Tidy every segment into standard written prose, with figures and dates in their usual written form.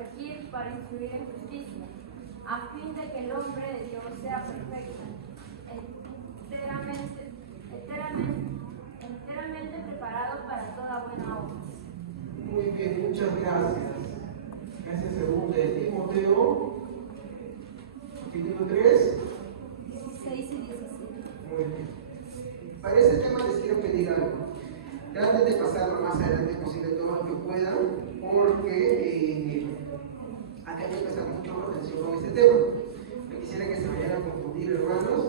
corregir, para instruir en justicia, a fin de que el hombre de Dios sea perfecto, enteramente preparado para toda buena obra. Muy bien, muchas gracias. Gracias, segundo de Timoteo, capítulo 3. 16 y 17. Muy bien. Para este tema les quiero pedir algo. Traten de pasar lo más adelante posible todo lo que puedan, porque acá hay que prestar mucha atención con este tema. No quisiera que se vayan a confundir, hermanos,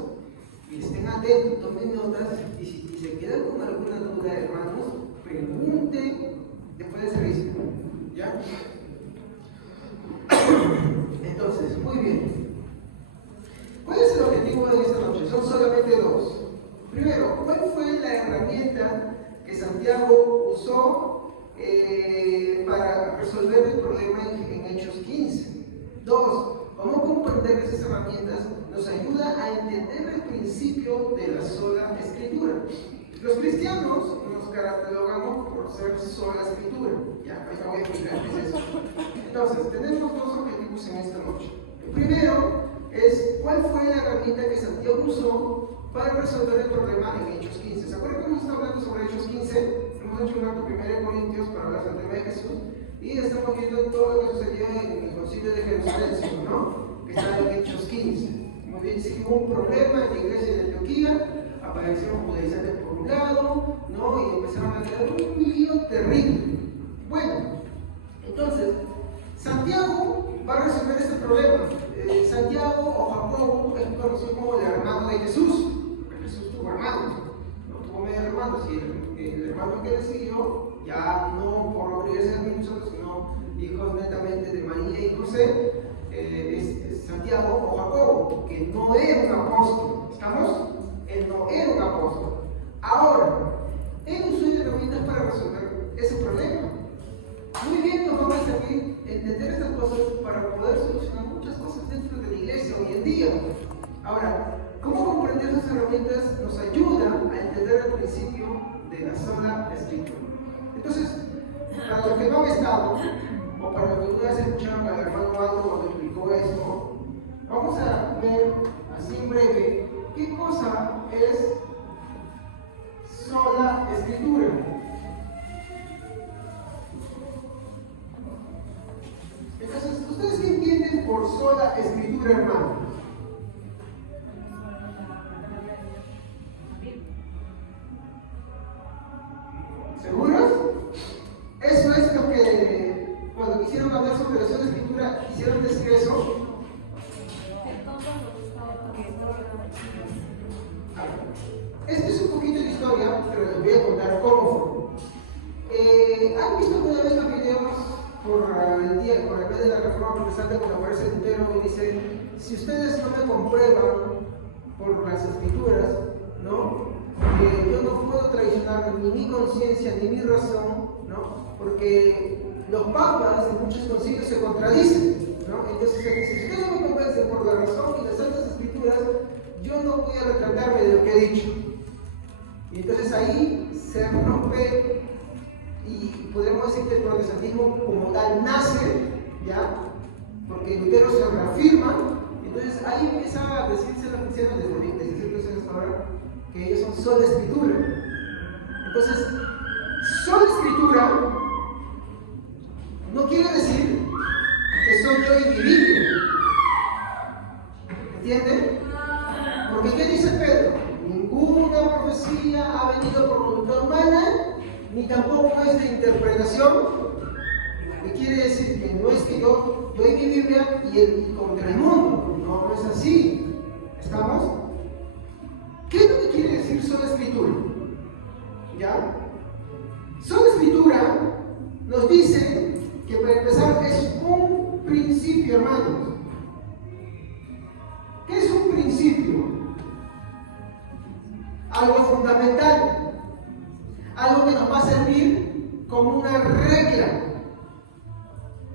y estén atentos, tomen notas, y si se quedan con alguna duda, hermanos, pregunten después del servicio. ¿Ya? Entonces, muy bien. ¿Cuál es el objetivo de esta noche? Son solamente dos. Primero, ¿cuál fue la herramienta que Santiago usó para resolver el problema en Hechos 15? Dos, ¿cómo comprender esas herramientas nos ayuda a entender el principio de la sola escritura? Los cristianos nos catalogamos por ser sola escritura. Ya, ahorita voy a explicar qué es eso. Entonces, tenemos dos objetivos en esta noche. El primero es, ¿cuál fue la herramienta que Santiago usó para resolver el problema en Hechos 15? ¿Se acuerdan que hemos estado hablando sobre Hechos 15? Hemos hecho un acto 1 Corintios para hablar del tema de Jesús y estamos viendo todo lo que sucedió en el concilio de Jerusalén, ¿no? Que está en Hechos 15. Muy bien, dice que hubo un problema en la iglesia de Antioquía, aparecieron judaizantes por un lado, ¿no? Y empezaron a crear un lío terrible. Bueno, entonces, Santiago va a resolver este problema. Santiago o Jacobo es conocido como el hermano de Jesús. Jesús tuvo hermanos, no tuvo medio hermanos, y el hermano que le siguió, ya no por obligarse al mismo Santo, sino hijos netamente de María y José, es Santiago o Jacobo, que no era un apóstol. ¿Estamos? Él no era un apóstol. Ahora, él usó herramientas para resolver ese problema. Muy bien, nos vamos a servir entender estas cosas para poder solucionar muchas cosas dentro de la iglesia hoy en día. Ahora, ¿cómo comprender esas herramientas nos ayuda a entender el principio de la sola escritura? Entonces, para los que no han estado, o para los que una vez escucharon al hermano Aldo cuando explicó esto, vamos a ver así en breve qué cosa es sola escritura. Entonces, ¿ustedes qué entienden por sola escritura, hermano? ¿Seguros? Eso es lo que, cuando quisieron hablar sobre la sola escritura, quisieron decir eso. Esto es un poquito de historia, pero les voy a contar cómo fue. ¿Han visto alguna vez los videos por el mes de la Reforma Protestante cuando aparece Lutero y dice, si ustedes no me comprueban por las escrituras, ¿no? Yo no puedo traicionar ni mi conciencia ni mi razón, ¿no? Porque los papas en muchos concilios se contradicen, ¿no? Entonces dice, si ustedes no me convencen por la razón y las santas escrituras, yo no voy a retratarme de lo que he dicho. Y entonces ahí se rompe, y podemos decir que el protestantismo como tal nace, ¿ya? Porque Lutero se reafirma, entonces ahí empieza a decirse a los cristianos desde 17 años hasta ahora que ellos son sola escritura. Entonces, sola escritura no quiere decir que soy yo y mi Biblia. ¿Entienden? Porque ¿qué dice Pedro? Ninguna profecía ha venido por voluntad humana, ni tampoco es de interpretación. ¿Qué quiere decir? Que no es que yo doy mi Biblia y contra el mundo. No, no es así. ¿Estamos? ¿Qué es lo que quiere decir sola escritura? ¿Ya? Sola escritura nos dice que para empezar es un principio, hermanos. ¿Qué es un principio? Algo fundamental, algo que nos va a servir como una regla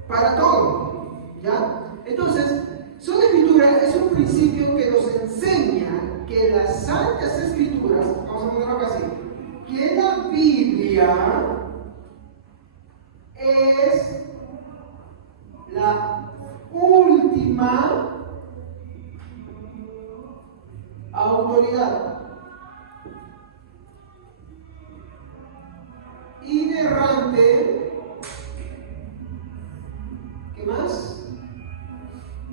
para todo, ¿ya? Entonces, sola escritura es un principio que nos enseña que las santas escrituras, vamos a ponerlo así, que la Biblia es la última autoridad, inerrante, ¿qué más?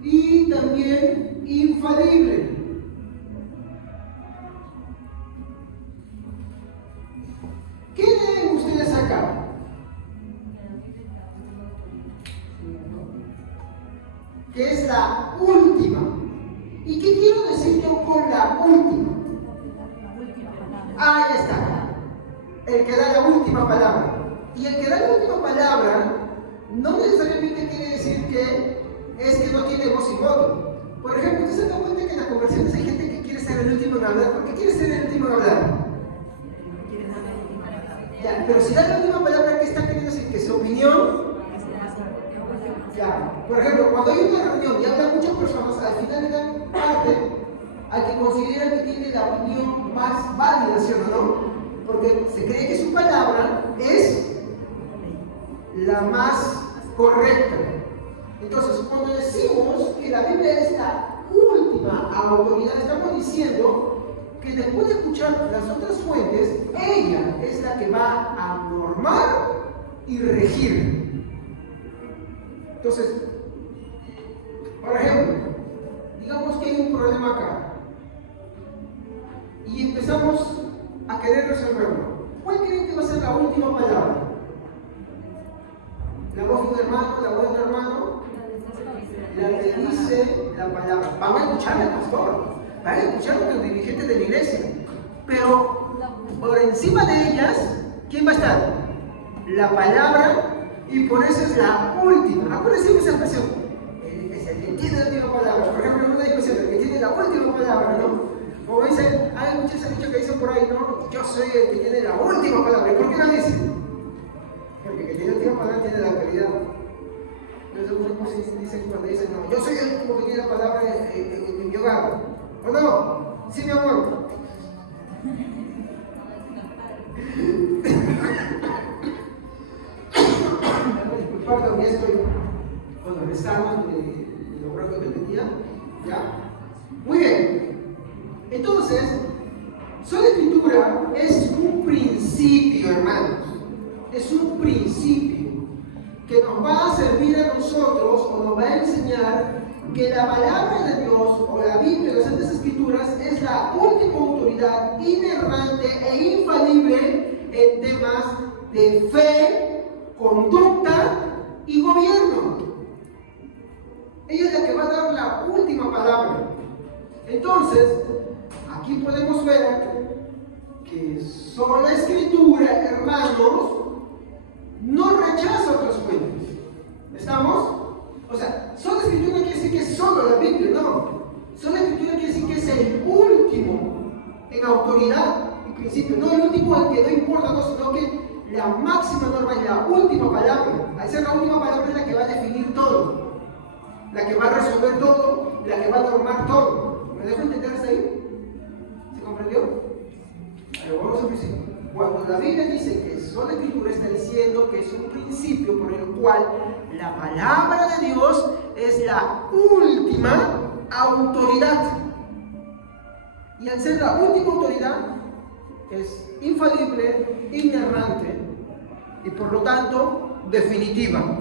Y también infalible. ¿Qué leen ustedes acá? Que es la última. ¿Y qué quiero decir yo con la última? Ahí está. El que da la última palabra. Y el que da la última palabra no necesariamente quiere decir que es que no tiene voz y voto. Por ejemplo, ¿usted se da cuenta que en las conversaciones hay gente que quiere ser el último en hablar? ¿Por qué quiere ser el último en hablar? Ya, pero si da la última palabra, ¿qué está queriendo decir? Que su opinión. Ya, por ejemplo, cuando hay una reunión y hablan muchas personas, al final le dan parte al que considera que tiene la opinión más válida, ¿sí o no? Porque se cree que su palabra es la más correcta. Entonces, cuando decimos que la Biblia es la última autoridad, estamos diciendo que después de escuchar las otras fuentes, ella es la que va a normar y regir. Entonces, por ejemplo, digamos que hay un problema acá y empezamos a querer resolverlo. ¿Cuál creen que va a ser la última palabra? ¿La voz de un hermano, la voz de un hermano? La que dice la palabra. Van a escuchar al pastor, van a escuchar a los dirigentes de la iglesia, pero por encima de ellas, ¿quién va a estar? La palabra. Y por eso es la última. Acuérdense de esa expresión. Es el que tiene la última palabra. Por ejemplo, en una discusión, el que tiene la última palabra, ¿no? Como dicen, hay muchos dichos que dicen por ahí, ¿no? Yo soy el que tiene la última palabra. ¿Y por qué lo dicen? Porque el que tiene la última palabra tiene la autoridad. Entonces, dicen cuando dicen, no, yo soy el último que tiene la palabra en mi hogar. ¿O no? Sí, mi amor. Disculpad, ya estoy con los restaurantes de lo bronco que tenía. ¿Ya? Muy bien. Entonces, sola escritura es un principio, hermanos. Es un principio que nos va a servir a nosotros o nos va a enseñar que la palabra de Dios o la Biblia, las Santas Escrituras, es la última autoridad inerrante e infalible en temas de fe, conducta y gobierno. Ella es la que va a dar la última palabra. Entonces, aquí podemos ver que sola escritura, hermanos, no rechaza otras fuentes. ¿Estamos? O sea, sola escritura quiere decir que es solo la Biblia, no. Sola escritura quiere decir que es el último en autoridad y principio. No el último al que no importa, no, sino que la máxima norma es la última palabra. Al ser la última palabra es la que va a definir todo, la que va a resolver todo, la que va a normar todo. ¿Me dejo entender hasta ahí? ¿Se comprendió? Pero vamos a decir, cuando la Biblia dice que sola escritura, está diciendo que es un principio por el cual la palabra de Dios es la última autoridad. Y al ser la última autoridad, es infalible, inerrante y por lo tanto definitiva.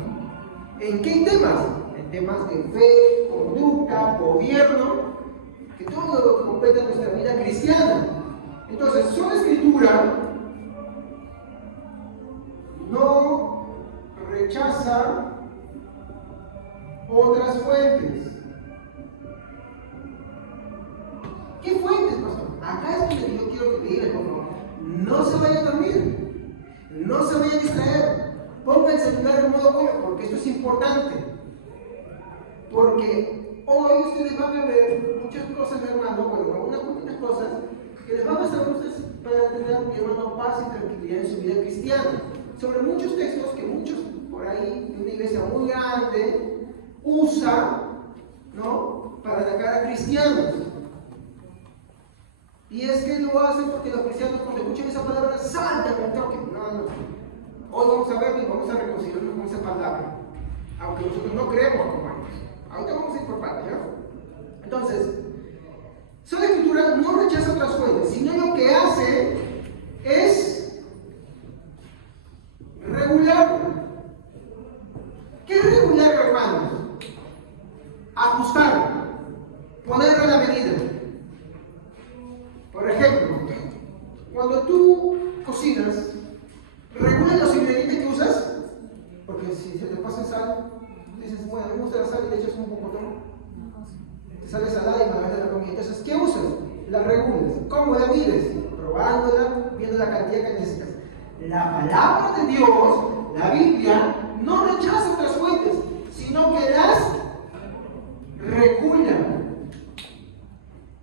¿En qué temas? En temas de fe, conducta, gobierno, que todo lo que compete a nuestra vida cristiana. Entonces, sola escritura no rechaza otras fuentes. ¿Qué fuentes, pastor? Acá es donde yo quiero que me digan, por favor. No se vaya a dormir, no se vaya a distraer, ponga el celular en modo vuelo, porque esto es importante. Porque hoy ustedes van a ver muchas cosas, hermano, bueno, unas poquitas cosas que les van a saber ustedes para tener, mi hermano, paz y tranquilidad en su vida cristiana. Sobre muchos textos que muchos por ahí, una iglesia muy grande, usa, ¿no?, para atacar a cristianos. Y es que lo hacen porque los cristianos, cuando escuchan esa palabra, saltan al toque. No. Hoy vamos a ver y vamos a reconciliarnos con esa palabra. aunque nosotros no creemos como ellos. Ahorita vamos a ir por partes, ¿ya? Entonces, sola escritura no rechaza otras fuentes, sino lo que hace es regular. ¿Qué es regular, hermanos? Ajustar, ponerlo a la medida. Por ejemplo, cuando tú cocinas, ¿regulas los ingredientes que usas? Porque si se te pasa sal, dices, bueno, me gusta la sal y le echas un pocotón, te sale salada y me la comida. Entonces, ¿qué usas? La regulas. ¿Cómo la mides? Probándola, viendo la cantidad que necesitas. La palabra de Dios, la Biblia, no rechaza otras fuentes, sino que las regula.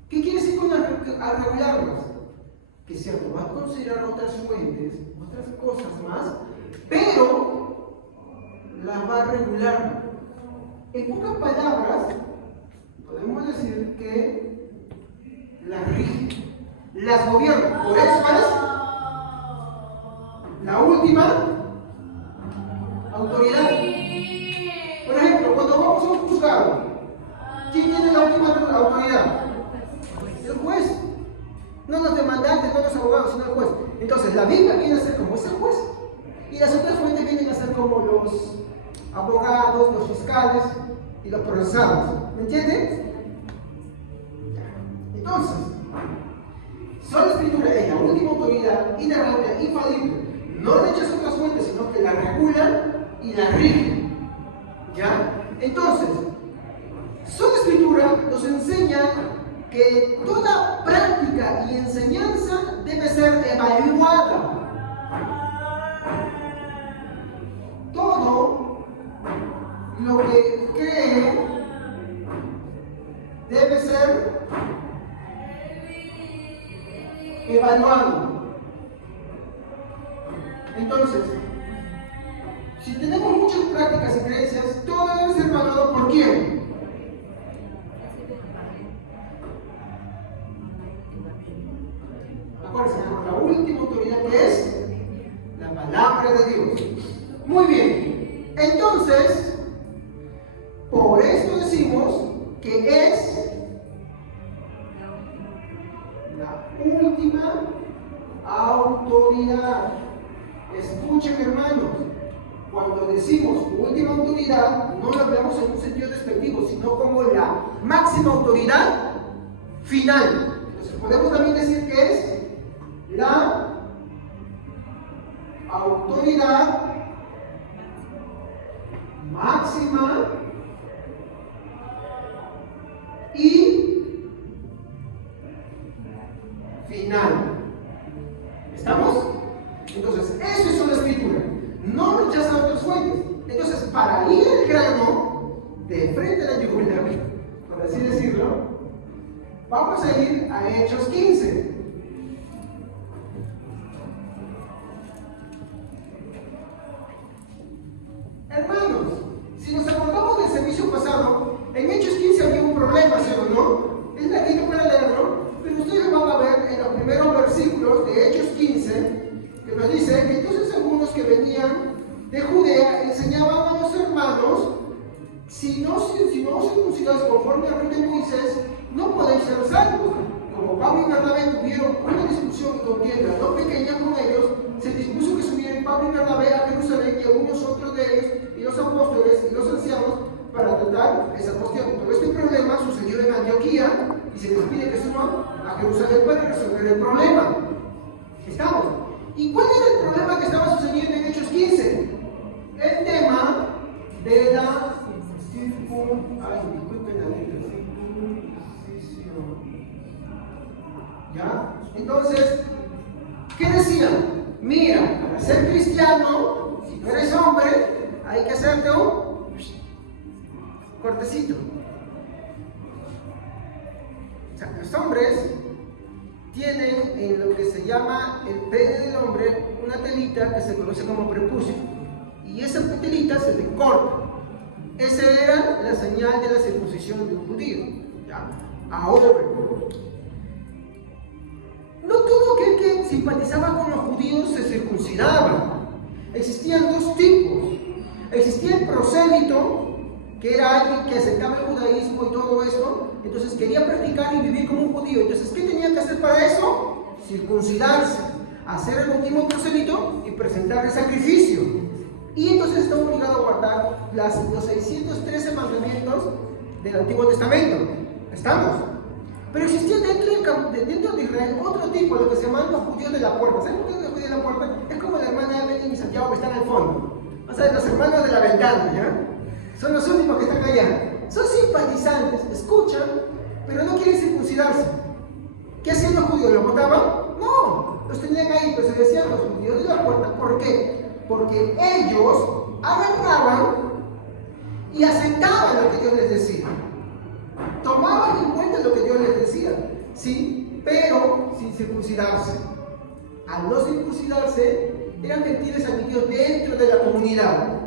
¿Qué quiere decir con regularlas? Que es cierto, va a considerar otras fuentes, otras cosas más, pero las va a regular. En pocas palabras, podemos decir que las rige, las gobierna. Por eso es la última autoridad. Por ejemplo, cuando vamos a un juzgado, ¿quién tiene la última autoridad? El juez. No los demandantes, no los abogados, sino el juez. Entonces, la Biblia viene a ser como ese juez. Y las otras fuentes vienen a ser como los abogados, los fiscales y los procesados. ¿Me entienden? Entonces, sola escritura es la última autoridad inerrante, infalible. No rechaza otras fuentes, sino que la regula y la rige. ¿Ya? Entonces, sola escritura nos enseña que toda práctica y enseñanza debe ser evaluada. Todo lo que cree debe ser evaluado. Entonces, si tenemos muchas prácticas y creencias, todo debe ser evaluado por quién. Acuérdense, la última autoridad que es la palabra de Dios. Muy bien, entonces, por esto decimos que es la última autoridad. Escuchen, hermanos, cuando decimos última autoridad, no lo hablamos en un sentido despectivo, sino como la máxima autoridad final. Entonces, podemos también decir que es la autoridad máxima y final. ¿Estamos? Entonces, eso es una escritura. No rechaza otras fuentes. Entonces, para ir al grano, de frente a la yugular, por así decirlo, vamos a ir a Hechos 15. Hermanos, si nos acordamos del servicio pasado, en Hechos 15 había un problema, ¿sí o no? Es latino para leerlo, pero ustedes van a ver en los primeros versículos de Hechos 15 que nos dice que entonces algunos que venían de Judea enseñaban a los hermanos: si no circuncidados conforme al rey de Moisés, no podéis ser salvos. Como Pablo y Bernabé tuvieron una discusión y contienda no pequeña con ellos, se dispuso que subieran Pablo y Bernabé a Jerusalén y algunos otros de ellos, y los apóstoles y los ancianos, para tratar esa cuestión. Todo este problema sucedió en Antioquía y se les pide que suban a Jerusalén para resolver el problema. ¿Estamos? ¿Y cuál era el problema que estaba sucediendo en Hechos 15? El tema de la ¿ya? Entonces, ¿qué decían? Mira, para ser cristiano, si no eres hombre, hay que hacerte un cortecito. O sea, los hombres tienen en lo que se llama el pene del hombre una telita que se conoce como prepucio. Y esa telita se le corta. Esa era la señal de la circuncisión de un judío. ¿Ya? Ahora, no todo aquel que simpatizaba con los judíos se circuncidaba. Existían dos tipos. Existía el prosélito, que era alguien que aceptaba el judaísmo y todo esto, entonces quería practicar y vivir como un judío. Entonces, ¿qué tenía que hacer para eso? Circuncidarse, hacer el bautismo prosélito y presentar el sacrificio. Y entonces está obligado a guardar los 613 mandamientos del Antiguo Testamento. ¿Estamos? Pero existía dentro de Israel otro tipo, lo que se llaman los judíos de la puerta. ¿Saben qué es los judíos de la puerta? Es como la hermana Evelyn y Santiago que están al fondo. O sea, los hermanos de la ventana, ¿ya? Son los últimos que están allá. Son simpatizantes, escuchan, pero no quieren circuncidarse. ¿Qué hacían los judíos? ¿Los votaban? No, los tenían ahí, pero se decían los judíos de la puerta. ¿Por qué? Porque ellos agarraban y aceptaban lo que Dios les decía. Tomaban en cuenta lo que Dios les decía, sí, pero sin circuncidarse. Al no circuncidarse, eran mentiras admitidos dentro de la comunidad.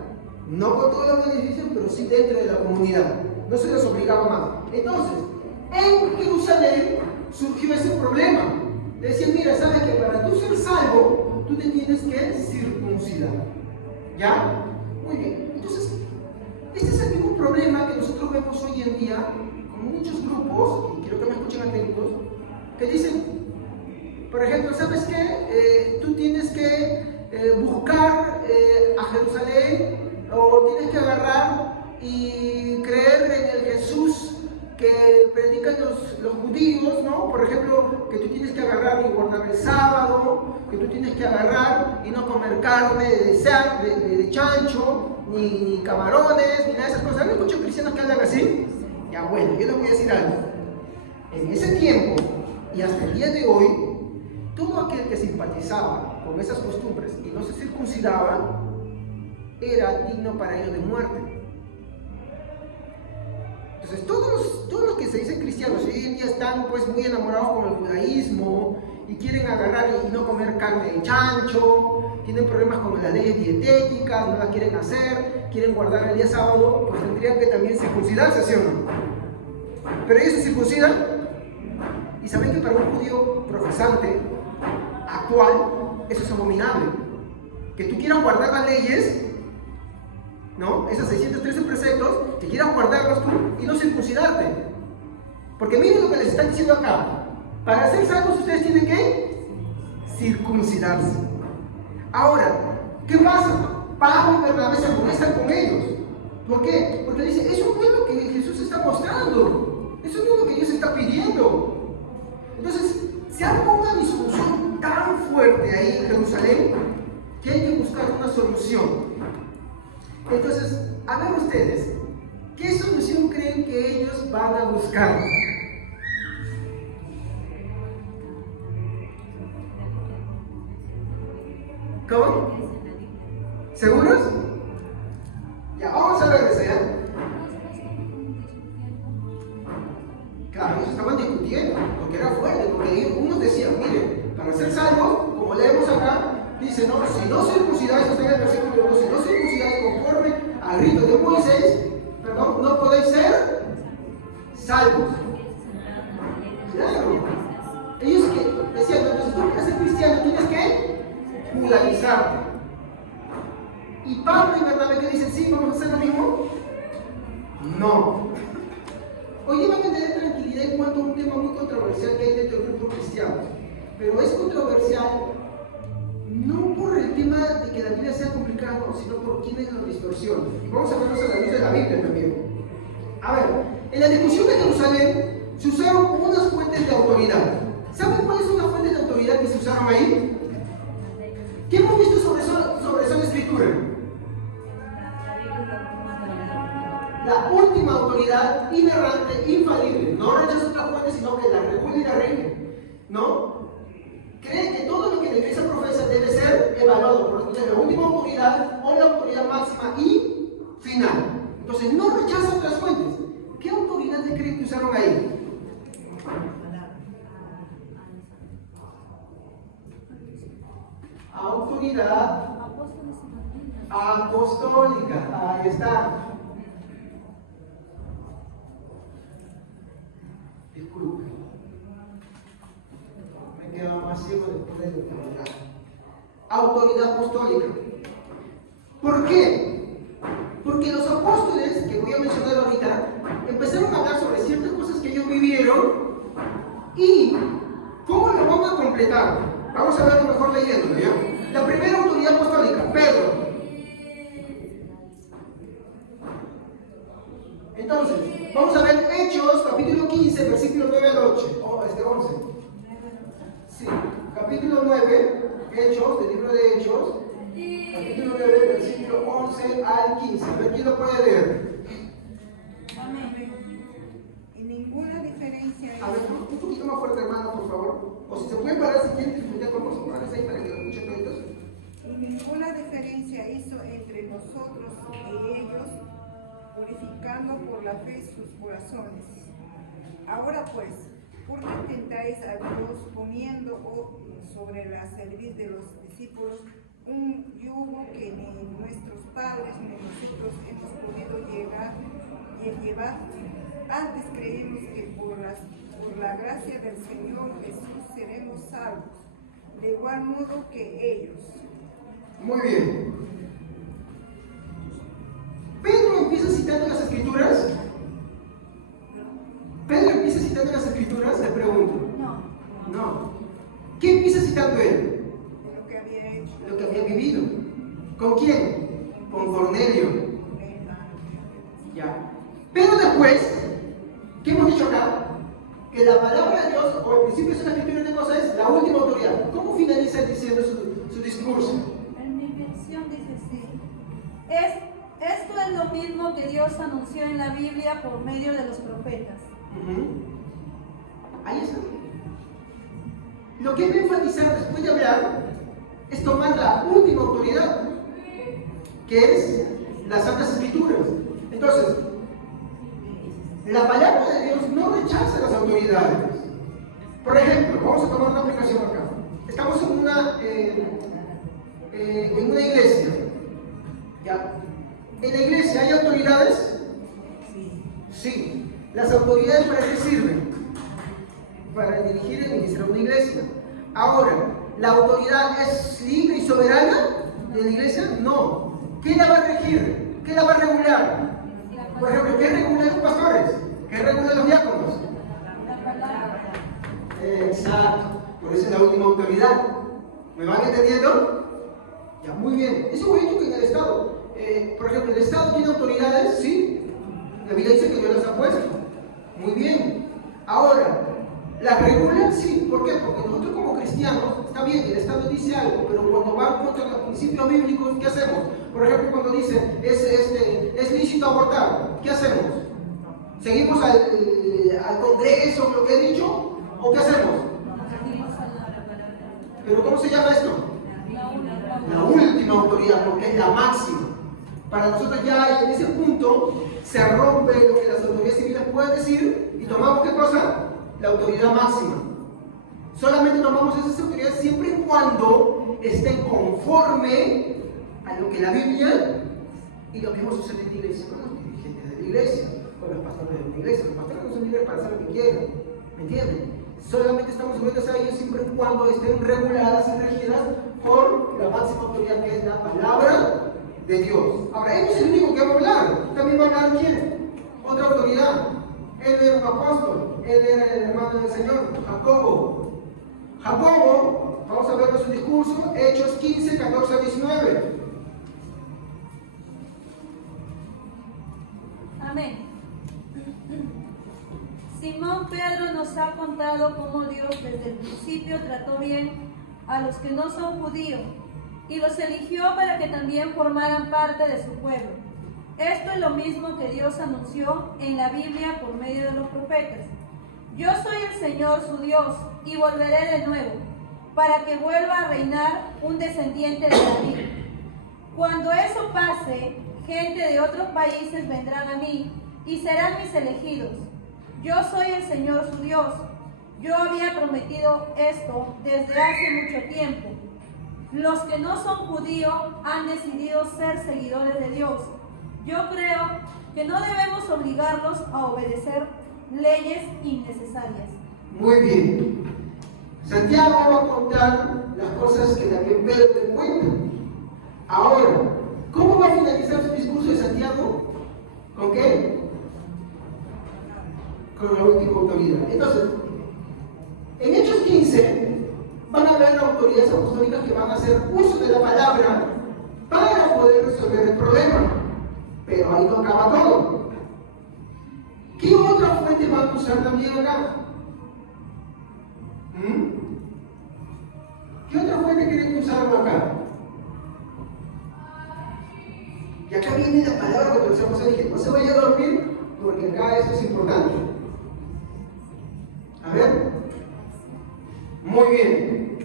No con todos los beneficios, pero sí dentro de la comunidad. No se les obligaba más. Entonces, en Jerusalén surgió ese problema. Decían, mira, ¿sabes que para tú ser salvo, tú te tienes que circuncidar? ¿Ya? Muy bien. Entonces, este es el mismo problema que nosotros vemos hoy en día con muchos grupos, y quiero que me escuchen atentos, que dicen, por ejemplo, ¿sabes qué? Tú tienes que buscar a Jerusalén, o tienes que agarrar y creer en el Jesús que predican los judíos, ¿no? Por ejemplo, que tú tienes que agarrar y guardar el sábado, que tú tienes que agarrar y no comer carne de chancho, ni camarones, ni nada de esas cosas. ¿Han escuchado cristianos que hablan así? Ya bueno, yo les voy a decir algo. En ese tiempo y hasta el día de hoy, todo aquel que simpatizaba con esas costumbres y no se circuncidaba, era digno para ellos de muerte. Entonces todos los que se dicen cristianos hoy en día están pues muy enamorados con el judaísmo y quieren agarrar y no comer carne de chancho, tienen problemas con las leyes dietéticas, no las quieren hacer, quieren guardar el día sábado, pues tendrían que también circuncidarse, ¿sí o no? Pero ellos se circuncidan y saben que para un judío profesante actual eso es abominable. Que tú quieras guardar las leyes, ¿no? Esos 613 preceptos, que quieras guardarlos tú y no circuncidarte. Porque miren lo que les están diciendo acá. Para ser salvos ustedes tienen que circuncidarse. Ahora, ¿qué pasa? Pablo y Bernabé se molestan con ellos. ¿Por qué? Porque dicen, eso no es lo que Jesús está mostrando. Eso no es lo que Dios está pidiendo. Entonces, se arma una discusión tan fuerte ahí en Jerusalén que hay que buscar una solución. Entonces, a ver ustedes, ¿qué solución creen que ellos van a buscar? ¿Cómo? ¿Seguros? Ya, vamos a ver eso, ¿ya? Claro, ellos estaban discutiendo, porque era fuerte, porque unos decían, miren, para ser salvos, como leemos acá, dice, no, si no circuncidáis, está en el versículo 2, si no circuncidáis conforme al rito de Moisés, perdón, no podéis ser salvos. Claro. Ellos que decían, no, si tú quieres ser cristiano, tienes que judaizarte. Y Pablo y Bernabé que dicen, sí, vamos a hacer lo mismo. No. Hoy van a tener tranquilidad en cuanto a un tema muy controversial que hay dentro del grupo cristiano. Pero es controversial no por el tema de que la Biblia sea complicada, sino por quienes lo distorsionan. Y vamos a vernos a la luz de la Biblia también. A ver, en la discusión de Jerusalén se usaron unas fuentes de autoridad. ¿Saben cuáles son las fuentes de autoridad que se usaron ahí? ¿Qué hemos visto sobre esa escritura? La última autoridad inerrante, infalible. No rechaza otra fuente, sino que la regula y la rige. ¿No? Cree que todo lo que la iglesia profesa debe ser evaluado por la última autoridad o la autoridad máxima y final. Entonces no rechaza otras fuentes. ¿Qué autoridad creen que usaron ahí? Autoridad apostólica. Ahí está. Disculpe. Me quedo más ciego después de lo que hablar. Autoridad apostólica. ¿Por qué? que voy a mencionar ahorita empezaron a hablar sobre ciertas cosas que ellos vivieron y cómo lo vamos a completar. Vamos a verlo mejor leyéndolo, ¿ya? La primera autoridad apostólica, Pedro. Entonces, vamos a ver Hechos, capítulo 15, versículo 9 al 11. Sí, capítulo 9, Hechos, del libro de Hechos, capítulo 9, versículo 11 al 15. A ver quién lo puede leer. Amén. Y ninguna diferencia A ver, un poquito más fuerte, hermano, por favor. O si se pueden parar, si quieren disfrutar con nosotros, ahí para que lo escuchen toditos. Y ninguna diferencia hizo entre nosotros y ellos, purificando por la fe sus corazones. Ahora pues, ¿por qué tentáis a Dios poniendo sobre la cerviz de los discípulos un yugo que ni nuestros padres ni nosotros hemos podido llevar? Antes creímos que por la gracia del Señor Jesús seremos salvos, de igual modo que ellos. Muy bien. Pedro empieza citando las Escrituras. Pedro empieza citando las Escrituras, le pregunto. No. ¿Qué empieza citando él? Lo que había hecho. Lo que había vivido. ¿Con quién? Con Cornelio. Ya. Pero después, ¿qué hemos dicho acá? Que la palabra de Dios, o el principio de la Escritura de Dios, es la última autoridad. ¿Cómo finaliza él diciendo su discurso? En mi versión dice así: esto es lo mismo que Dios anunció en la Biblia por medio de los profetas. Ahí está. Lo que él va a enfatizar después de hablar es tomar la última autoridad, que es las Santas Escrituras. Entonces, la palabra de Dios no rechaza las autoridades. Por ejemplo, vamos a tomar una aplicación acá. Estamos en una iglesia. ¿Ya? ¿En la iglesia hay autoridades? Sí. ¿Las autoridades para qué sirven? Para dirigir y administrar una iglesia. Ahora, ¿la autoridad es libre y soberana de la iglesia? No. ¿Qué la va a regir? ¿Qué la va a regular? Por ejemplo, ¿qué regulan los pastores? ¿Qué regulan los diáconos? Exacto. Por eso es la última autoridad. ¿Me van entendiendo? Ya, muy bien. Eso es bonito que en el Estado. Por ejemplo, ¿el Estado tiene autoridades? Sí. La Biblia dice que Dios las ha puesto. Muy bien. Ahora, ¿las regulan? Sí. ¿Por qué? Porque nosotros como cristianos, está bien, el Estado dice algo, pero cuando va contra los principios bíblicos, ¿qué hacemos? Por ejemplo, cuando dice, es lícito abortar, ¿qué hacemos? ¿Seguimos al Congreso lo que he dicho? ¿O qué hacemos? ¿Pero cómo se llama esto? La última autoridad, porque es la máxima. Para nosotros ya en ese punto se rompe lo que las autoridades civiles pueden decir y tomamos ¿qué cosa? La autoridad máxima. Solamente tomamos esas autoridades siempre y cuando estén conforme a lo que la Biblia y lo mismo sucede en la iglesia con los dirigentes de la iglesia, con los pastores de la iglesia. Los pastores no son libres para hacer lo que quieran, ¿me entienden? Solamente estamos sujetos a ellos siempre y cuando estén reguladas y regidas por la máxima autoridad que es la palabra de Dios. Ahora, él no es el único que va a hablar. También va a hablar ¿quién? Otra autoridad. Él era un apóstol. Él era el hermano del Señor, Jacobo. Jacobo, vamos a verlo en su discurso, Hechos 15, 14 a 19. Amén. Simón Pedro nos ha contado cómo Dios desde el principio trató bien a los que no son judíos y los eligió para que también formaran parte de su pueblo. Esto es lo mismo que Dios anunció en la Biblia por medio de los profetas. Yo soy el Señor su Dios y volveré de nuevo, para que vuelva a reinar un descendiente de David. Cuando eso pase, gente de otros países vendrán a mí y serán mis elegidos. Yo soy el Señor su Dios. Yo había prometido esto desde hace mucho tiempo. Los que no son judíos han decidido ser seguidores de Dios. Yo creo que no debemos obligarlos a obedecer leyes innecesarias. Muy bien. Santiago va a contar las cosas que también Pedro te cuenta. Ahora, ¿cómo va a finalizar su discurso de Santiago? ¿Con qué? Con la última autoridad. Entonces, en Hechos 15 van a haber autoridades apostólicas que van a hacer uso de la palabra para poder resolver el problema. Pero ahí no acaba todo. ¿Qué otra fuente van a usar también acá? ¿Qué otra fuente quieren que usáramos acá? Y acá viene la palabra que utilizamos en dije, no se vaya a dormir porque acá esto es importante. A ver. Muy bien.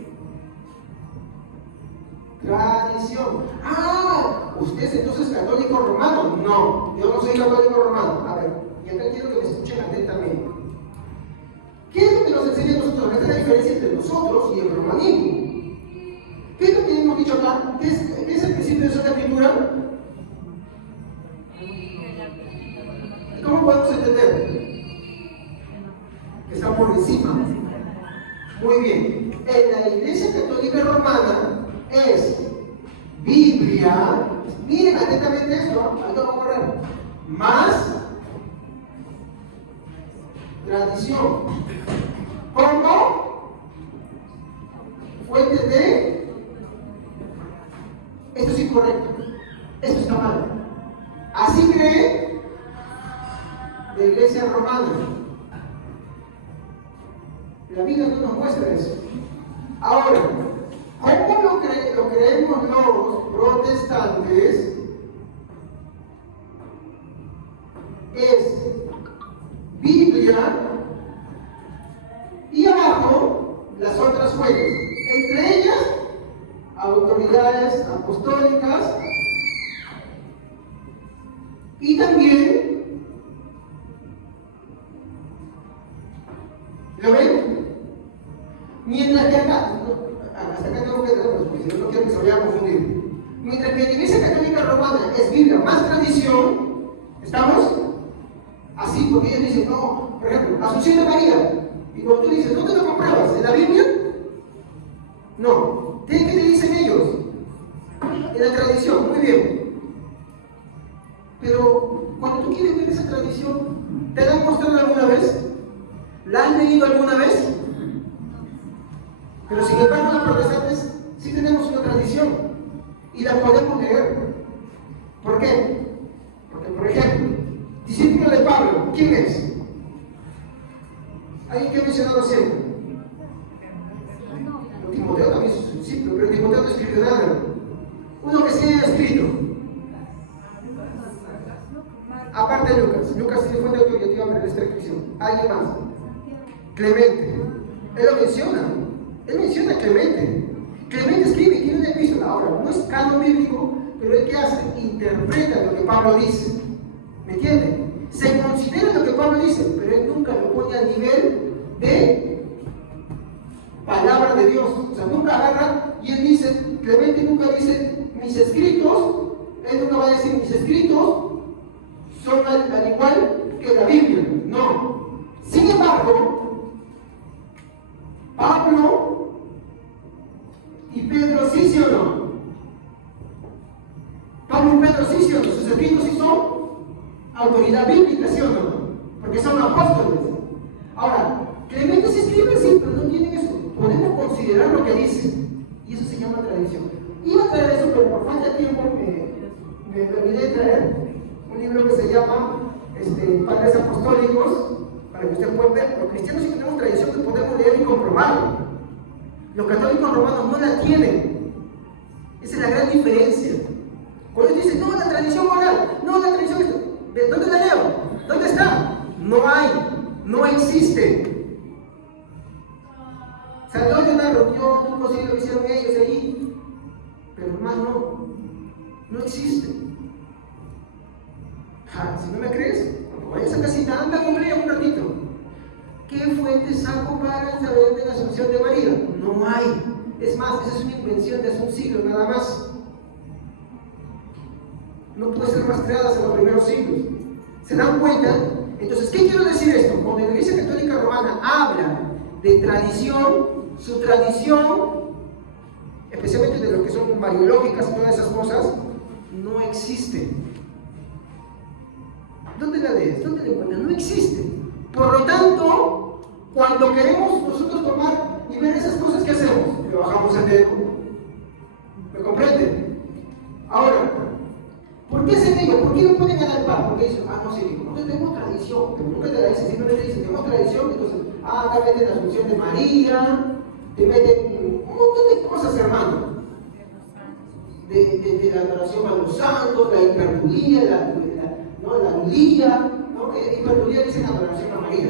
Tradición. Ah, ¿usted es entonces católico romano? No, yo no soy católico romano. A ver, y acá quiero que me escuchen atentamente. ¿Qué es lo que nos enseña a nosotros? Esta es la diferencia entre nosotros y el romanismo. ¿Qué es lo que hemos dicho acá? ¿Qué es el principio de esa escritura? ¿Y cómo podemos entender? Que está por encima. Muy bien. En la Iglesia Católica Romana es Biblia. Miren atentamente esto. Ahorita vamos a correr. Más tradición. ¿Cómo? Fuentes de. Esto es incorrecto. Esto está mal. Así cree la Iglesia Romana. La Biblia no nos muestra eso. Ahora, ¿cómo lo creemos los protestantes? Es Biblia y abajo las otras fuentes. Entre ellas, autoridades apostólicas y también, ¿lo ven? Mientras que acá, hasta acá tengo que dejarlo, porque si no, no quiero que se vaya a confundir. Mientras que la Iglesia Católica Romana es Biblia más tradición, ¿estamos? Así, porque ellos dicen, no, por ejemplo, Asunción de María. Y cuando tú dices, ¿dónde lo compruebas? ¿En la Biblia? No. ¿Qué te dicen ellos? En la tradición, muy bien. Pero cuando tú quieres ver esa tradición, ¿te la han mostrado alguna vez? ¿La has leído alguna vez? Pero sin embargo, los protestantes sí tenemos una tradición y la podemos leer. ¿Por qué? Porque, por ejemplo, discípulo de Pablo, ¿quién es? ¿Alguien que ha mencionado siempre? Timoteo también es un discípulo, pero Timoteo no escribió nada. Uno que sí ha escrito. Aparte de Lucas. Lucas sí fue de autoritativa para esta escripción. ¿Alguien más? Clemente. Él lo menciona. Él menciona a Clemente. Clemente escribe, tiene una epístola. Ahora, no es canon bíblico, pero él que hace, interpreta lo que Pablo dice. ¿Me entienden? Se considera lo que Pablo dice, pero él nunca lo pone a nivel de palabra de Dios. O sea, nunca agarra y él dice, Clemente nunca dice mis escritos, él nunca va a decir mis escritos son al igual que la Biblia. No. Sin embargo, Pablo y Pedro sí, ¿sí o no? Pablo y Pedro sí, ¿sí o no? Sus escritos sí son autoridad bíblica, ¿sí o no? Porque son apóstoles. Ahora, Clemente se escribe, sí, pero no tienen eso. Podemos considerar lo que dice. Y eso se llama tradición. Iba a traer eso, pero por falta de tiempo me olvidé de traer un libro que se llama Padres Apostólicos, para que ustedes puedan ver. Los cristianos sí tenemos tradición que podemos leer y comprobarlo. Los católicos romanos no la tienen. Esa es la gran diferencia. Cuando ellos dicen, no, la tradición oral, no, la tradición esto. ¿Dónde la leo? ¿Dónde está? No hay, no existe. Salió de una reunión, un concilio que hicieron ellos allí, pero hermano, no existe. Si no me crees, cuando vayas a casita, anda a comprar un ratito. ¿Qué fuente saco para saber de la Asunción de María? No hay. Es más, esa es una invención de hace un siglo nada más. No puede ser rastreada hasta los primeros siglos. ¿Se dan cuenta? Entonces, ¿qué quiero decir esto? Cuando la Iglesia Católica Romana habla de tradición, su tradición, especialmente de lo que son mariológicas y todas esas cosas, no existe. ¿Dónde la lees? ¿Dónde la encuentras? No existe. Por lo tanto, cuando queremos nosotros tomar y ver esas cosas, ¿qué hacemos? Le bajamos el dedo. ¿Me comprenden? Ahora, ¿por qué se digo? ¿Por qué no pueden ganar paz? Porque dicen, no sé, como no tenemos tradición, pero nunca te la dicen, simplemente dicen, tenemos tradición, entonces, acá meten la Asunción de María, te meten un montón de cosas, hermano. De la adoración a los santos, la hiperdulía, la dulía, ¿no? Hiperdulía dicen adoración a María.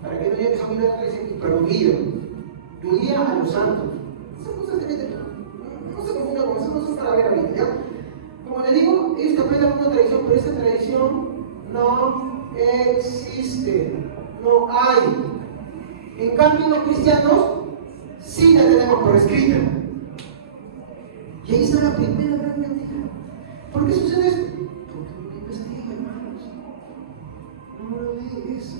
Para que no digan que son milagros, dicen hiperdulía. Dulía a los santos. Esas cosas te meten, no se confundan con eso, no son para ver ahorita, ¿ya? Como les digo, ellos te apelan una tradición, pero esa tradición no existe, no hay. En cambio, los cristianos sí la tenemos por escrita. Y ahí está la primera gran mentira. ¿Por qué sucede esto? Porque no lo investiga, hermanos. No lo lee eso.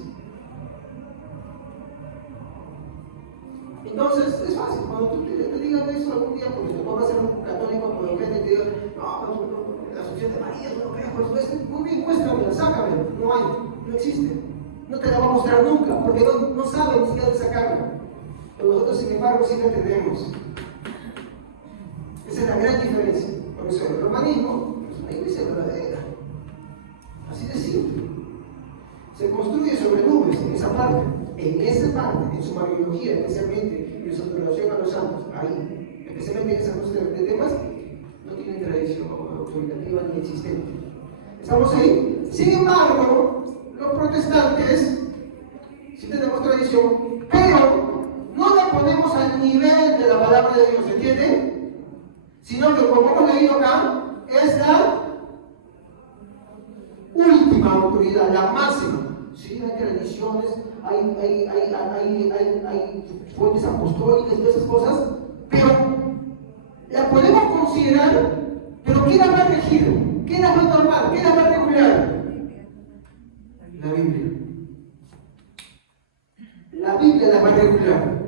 Entonces, es fácil. Cuando tú te digan eso algún día, porque te pongas a ser un católico como lo que te diga, no, la Asunción de María, no lo creo, por supuesto. Muy bien, muéstramela, sácamela. No hay, no existe. No te la va a mostrar nunca, porque no sabe ni siquiera de sacarla. Pero nosotros, sin embargo, sí la tenemos. Esa es la gran diferencia. Por eso el romanismo es una iglesia verdadera. Así de simple. Se construye sobre nubes en esa parte. En esa parte, en su mariología, especialmente en su adoración a los santos, ahí, especialmente en esas cosas de temas, no tienen tradición autoritativa ni existente. ¿Estamos ahí? Sin embargo, los protestantes sí tenemos tradición, pero no la ponemos al nivel de la palabra de Dios, ¿entienden? Sino que, como hemos leído acá, es la última autoridad, la máxima. Sí, hay tradiciones, hay fuentes apostólicas y todas esas cosas, pero la podemos considerar, pero ¿qué la va a regir? ¿Qué la va a normar? ¿Qué la va a regular? La Biblia. La Biblia la va a regular.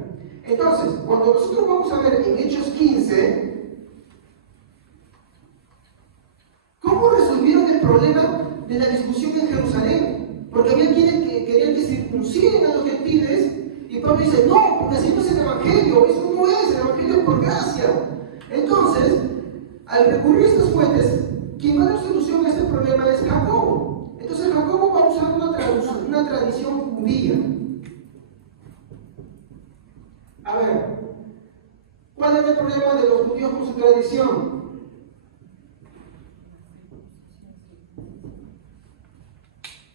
Entonces, cuando nosotros vamos a ver en Hechos 15, ¿cómo resolvieron el problema de la discusión en Jerusalén? Porque había quienes que querían que circunciden a los gentiles, y Pablo dice, no, porque así no es el Evangelio, eso no es, el Evangelio es por gracia. Entonces, al recurrir a estas fuentes, quien va a dar solución a este problema es Jacobo. Entonces Jacobo va a usar una tradición judía. A ver, ¿cuál es el problema de los judíos con su tradición?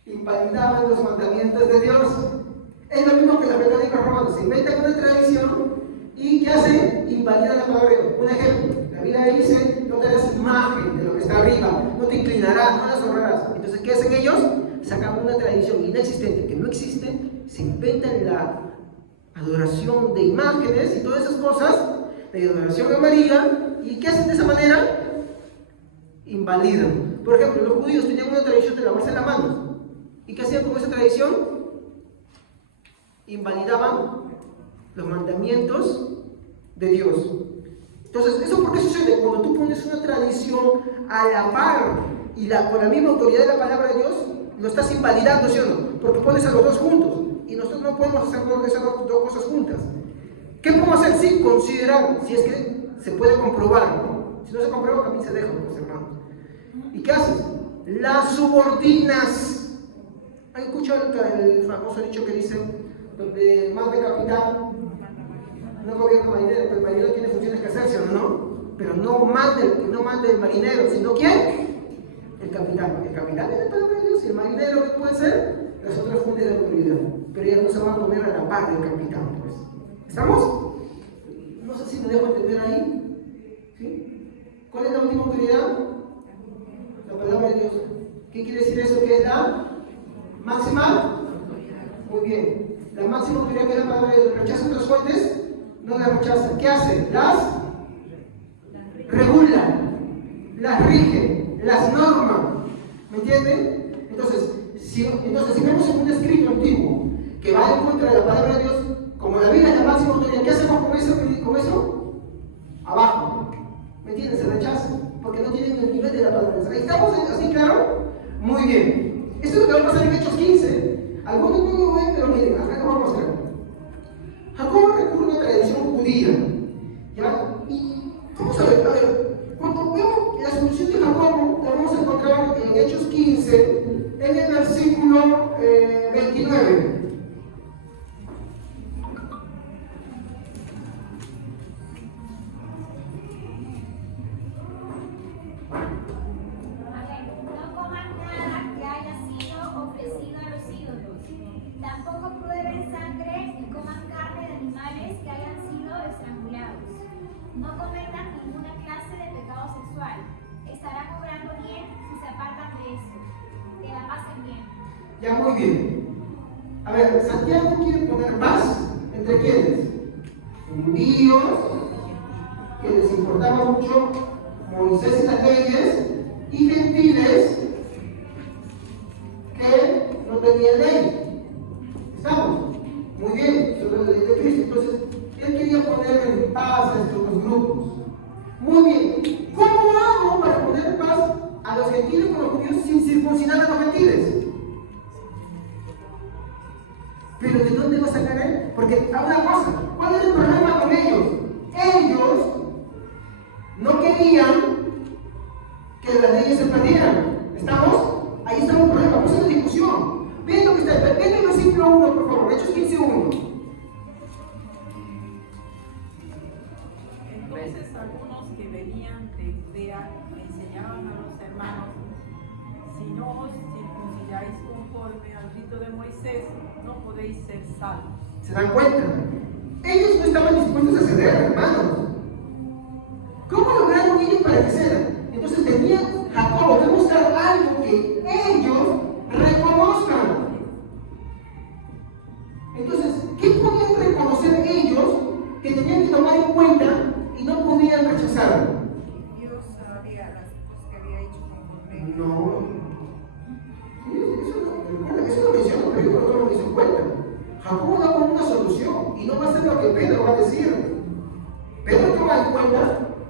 Invalidaban los mandamientos de Dios. Es lo mismo que los católicos romanos. Se inventan una tradición y ¿qué hacen? Invalidan la palabra de Dios. Un ejemplo, la Biblia dice, no te hagas imagen de lo que está arriba, no te inclinarás, no las honrarás. Entonces, ¿qué hacen ellos? Sacan una tradición inexistente, que no existe, se inventan la adoración de imágenes y todas esas cosas, de adoración a María, ¿y qué hacen de esa manera? Invalidan. Por ejemplo, los judíos tenían una tradición de lavarse las manos. ¿Y qué hacían con esa tradición? Invalidaban los mandamientos de Dios. Entonces, ¿eso por qué sucede? Cuando tú pones una tradición a la par y con la misma autoridad de la palabra de Dios, lo estás invalidando, ¿sí o no? Porque pones a los dos juntos. Y nosotros no podemos hacer esas dos cosas juntas. ¿Qué podemos hacer? Sí, considerar, si es que se puede comprobar, ¿no? Si no se comprueba, también se deja, pues, hermanos. ¿Y qué haces? Las subordinas. ¿Han escuchado el famoso dicho que dice, donde más de capitán, no gobierna marinero, pero el marinero tiene funciones que hacerse, ¿no? Pero no manda el marinero, sino ¿quién? El capitán. El capitán es la palabra de Dios, y el marinero, ¿qué puede ser? Las otras fuentes de autoridad. Pero ellos no se van a mover a la par del capitán, pues. ¿Estamos? No sé si me dejo entender ahí. ¿Sí? ¿Cuál es la última autoridad? La palabra de Dios. ¿Qué quiere decir eso? ¿Qué es la máxima? Muy bien. La máxima autoridad que es la palabra de Dios. ¿Rechaza otras fuentes? No las rechaza. ¿Qué hace? Las regula, las rige, las norma. ¿Me entienden? Entonces, si vemos en un escrito antiguo que va en contra de la palabra de Dios, como la Biblia es la máxima autoridad, ¿qué hacemos con eso? Abajo. ¿Me entienden? Se rechaza, porque no tienen el nivel de la palabra de Dios. ¿Estamos así, claro? Muy bien. Esto es lo que va a pasar en Hechos 15. Algunos no lo ven, pero miren, acá lo vamos a mostrar. Jacobo recurre a una tradición judía. ¿Ya? Y vamos a ver, cuando vemos la solución de Jacobo, la vamos a encontrar en Hechos 15, en el versículo 29. No coman nada que haya sido ofrecido a los ídolos. Tampoco prueben sangre ni coman carne de animales que hayan sido estrangulados. No cometan ninguna clase de pecado sexual. Estarán obrando bien si se apartan de eso. Que la pasen bien. Ya, muy bien. A ver, Santiago quiere poner paz entre quienes? Judíos, que les importaba mucho Moisés y las leyes, y gentiles que no tenían ley. ¿Estamos? Muy bien, sobre la ley de Cristo. Entonces, él quería poner en paz a estos dos grupos. Muy bien. ¿Cómo hago para poner paz a los gentiles con los judíos sin circuncidar a los gentiles? ¿Pero de dónde va a sacar él? Porque hay una cosa, ¿cuál es el problema con ellos? Ellos no querían que las leyes se perdieran. ¿Estamos? Ahí está un problema, pues es la discusión. Ven lo que está, ven el versículo 1, por favor, Hechos 15:1. Entonces algunos que venían de Judea enseñaban a los hermanos: si no os circuncidáis conforme al rito de Moisés, no podéis ser salvos. ¿Se dan cuenta? Ellos no estaban dispuestos a ceder, hermanos. ¿Cómo lograron ellos para que cedan? Entonces tenía Jacobo que buscar algo que ellos reconozcan. Entonces, ¿qué podían reconocer ellos que tenían que tomar en cuenta y no podían rechazar? Dios sabía las cosas que había hecho conforme. No. Eso lo menciono, pero yo no tomo eso en cuenta. Jacobo da como una solución y no va a ser lo que Pedro va a decir. Pedro toma en cuenta,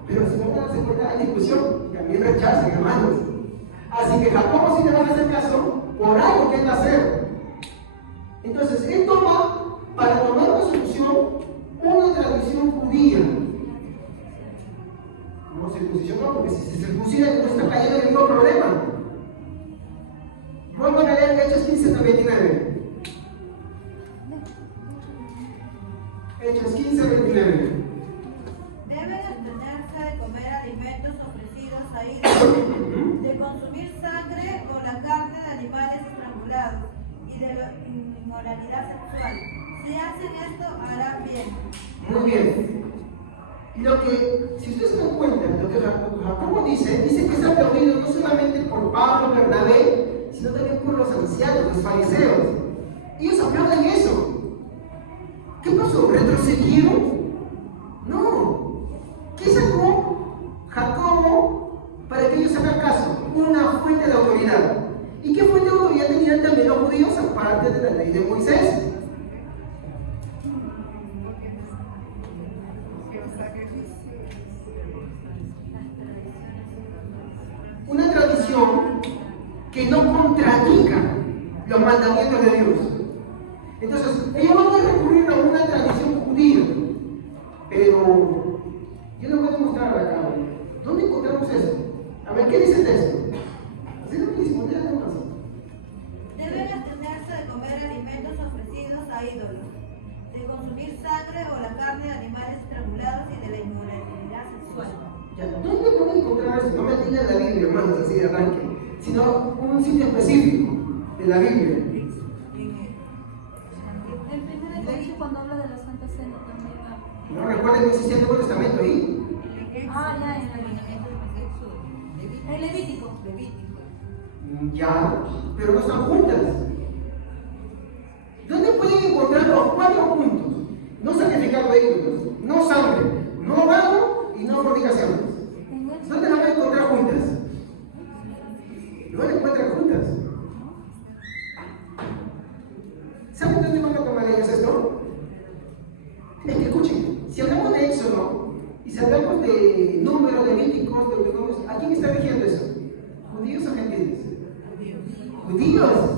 pero si no van a hacer cuenta hay discusión y también rechazan, hermanos. Así que Jacobo sí le van a hacer caso por algo que él va a hacer. Entonces, él toma, para tomar una solución, una tradición judía. No circuncisión no, porque si se circuncida no está cayendo en ningún problema. Vuelvo a leer Hechos 15:29. Hechos 15:29. Deben abstenerse de comer alimentos ofrecidos a ídolos, de consumir sangre o la carne de animales estrangulados y de la inmoralidad sexual. Si hacen esto, harán bien. Muy bien. Si ustedes se dan cuenta, lo que Jacobo dice que está perdido no solamente por Pablo, Bernabé, sino también por los ancianos, los fariseos. Ellos aplauden eso. ¿Qué pasó? ¿Retrocedieron? No. ¿Qué sacó Jacobo para que ellos hagan caso? Una fuente de autoridad. ¿Y qué fuente de autoridad tenían también los judíos aparte de la ley de Moisés? Una tradición que no contradiga los mandamientos de Dios. Entonces, ellos van a recurrir a una tradición judía, pero yo no puedo mostrar acá. ¿Dónde encontramos eso? A ver, ¿qué dice el texto? Así no me dice, más. Deben abstenerse de comer alimentos ofrecidos a ídolos, de consumir sangre o la carne de animales estrangulados y de la inmoralidad sexual. Ya, ¿dónde pueden encontrar eso? No me digan la Biblia, hermanos, así de arranque, sino un sitio específico de la Biblia. El primer Corintios cuando habla de la Santa Cena también habla. No recuerden que existía el Nuevo Testamento ahí. Ah, ya, en Levítico. Ya, pero no están juntas. ¿Dónde pueden encontrar los 4 puntos? No sacrificar vehículos, no sangre, no vano y no fornicaciones. ¿Dónde las van a encontrar juntas? No las encuentran juntas. ¿Saben dónde van a tomar ellos esto? Es que escuchen, si hablamos de Éxodo y si hablamos de números levíticos, ¿a quién está rigiendo eso? ¿Judíos o gentiles? Judíos. judíos.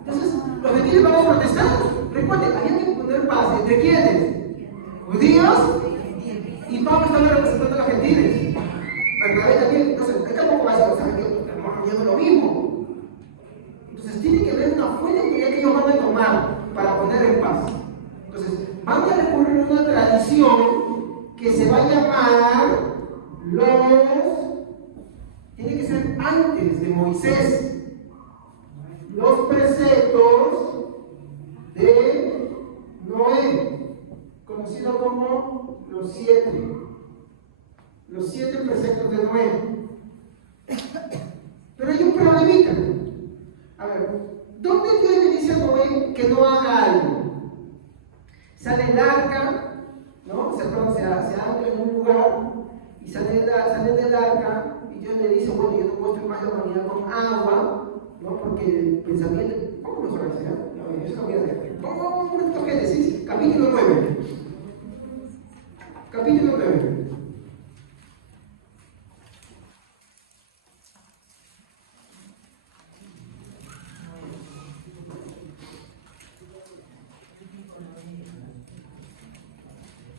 Entonces, los gentiles van a protestar. Recuerden, había que poner paz. ¿Entre quiénes? Judíos, y Pablo estaba representando a los gentiles. Bernabé también. Entonces, es tampoco va a decir, ¿saben qué? Estamos haciendo lo mismo. Entonces, tiene que haber una fuente de autoridad que ellos van a tomar para poner en paz. Entonces, van a recurrir a una tradición que se va a llamar tiene que ser antes de Moisés, los preceptos de Noé, conocido como los 7 preceptos de Noé. Pero hay un problemita. A ver, ¿dónde Dios le dice a Noé que no haga algo? Sale el arca, ¿no? Se ancla en un lugar y sale del arca y Dios le dice, bueno, yo no puedo firmar la humanidad con agua, ¿no? Porque el pensamiento, ¿cómo mejor hacer? No, eso no voy a hacer. Vamos a Génesis, capítulo 9. Capítulo 9.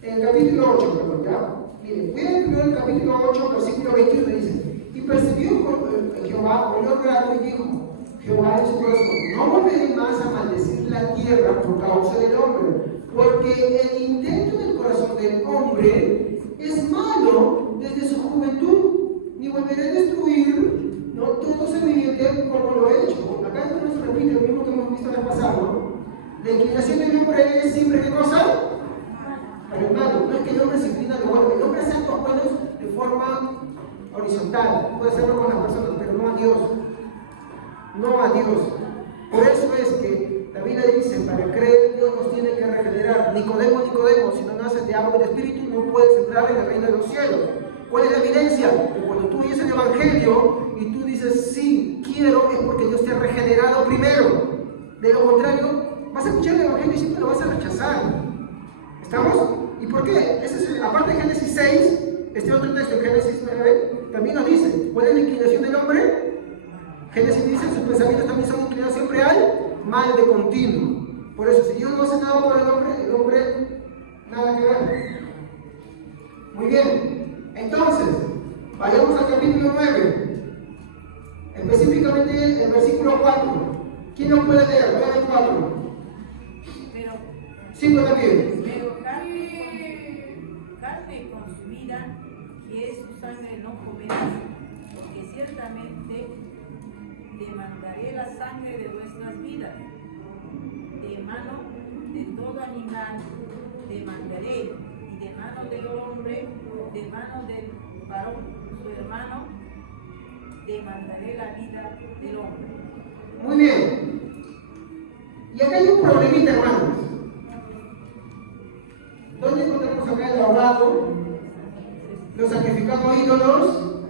En el capítulo 8, perdón, ¿ya? Miren, voy a leer primero el capítulo 8, versículo 21, dice: Y percibió Jehová olor grato y dijo, Jehová en su corazón, no volveré más a maldecir la tierra por causa del hombre, porque el intento del corazón del hombre es malo desde su juventud, ni volveré a destruir, no todo ser viviente como lo he hecho. Acá entonces se repite lo mismo que hemos visto en el pasado. La inclinación del hombre es siempre ¿qué cosa? Pero hermano, no es que el hombre se inclina de bueno, el hombre hace actos buenos de forma horizontal, puede hacerlo con las personas, pero no a Dios. No a Dios. Por eso es que la Biblia dice, para creer en Dios nos tiene que regenerar. Nicodemo, si no naces de agua y de espíritu, no puedes entrar en el reino de los cielos. ¿Cuál es la evidencia? Que cuando tú oyes el Evangelio y tú dices, sí, quiero, es porque Dios te ha regenerado primero. De lo contrario, vas a escuchar el Evangelio y siempre lo vas a rechazar. ¿Estamos? ¿Y por qué? Aparte de Génesis 6, este otro texto, Génesis 9, también nos dice, ¿cuál es la inclinación del hombre? Génesis dice, sus pensamientos también son inclinados siempre al mal de continuo. Por eso, si Dios no hace nada por el hombre, nada que ver. Muy bien. Entonces, vayamos al capítulo 9. Específicamente el versículo 4. ¿Quién lo puede leer? 9:4. 5 también. Pero carne consumida, que es su sangre, no comerás, porque ciertamente demandaré la sangre de vuestras vidas. De mano de todo animal demandaré, y de mano del hombre, de mano del varón, su hermano, demandaré la vida del hombre. Muy bien. Y acá hay un problemita, hermanos. ¿Dónde encontramos acá el ahorrado, los sacrificados a ídolos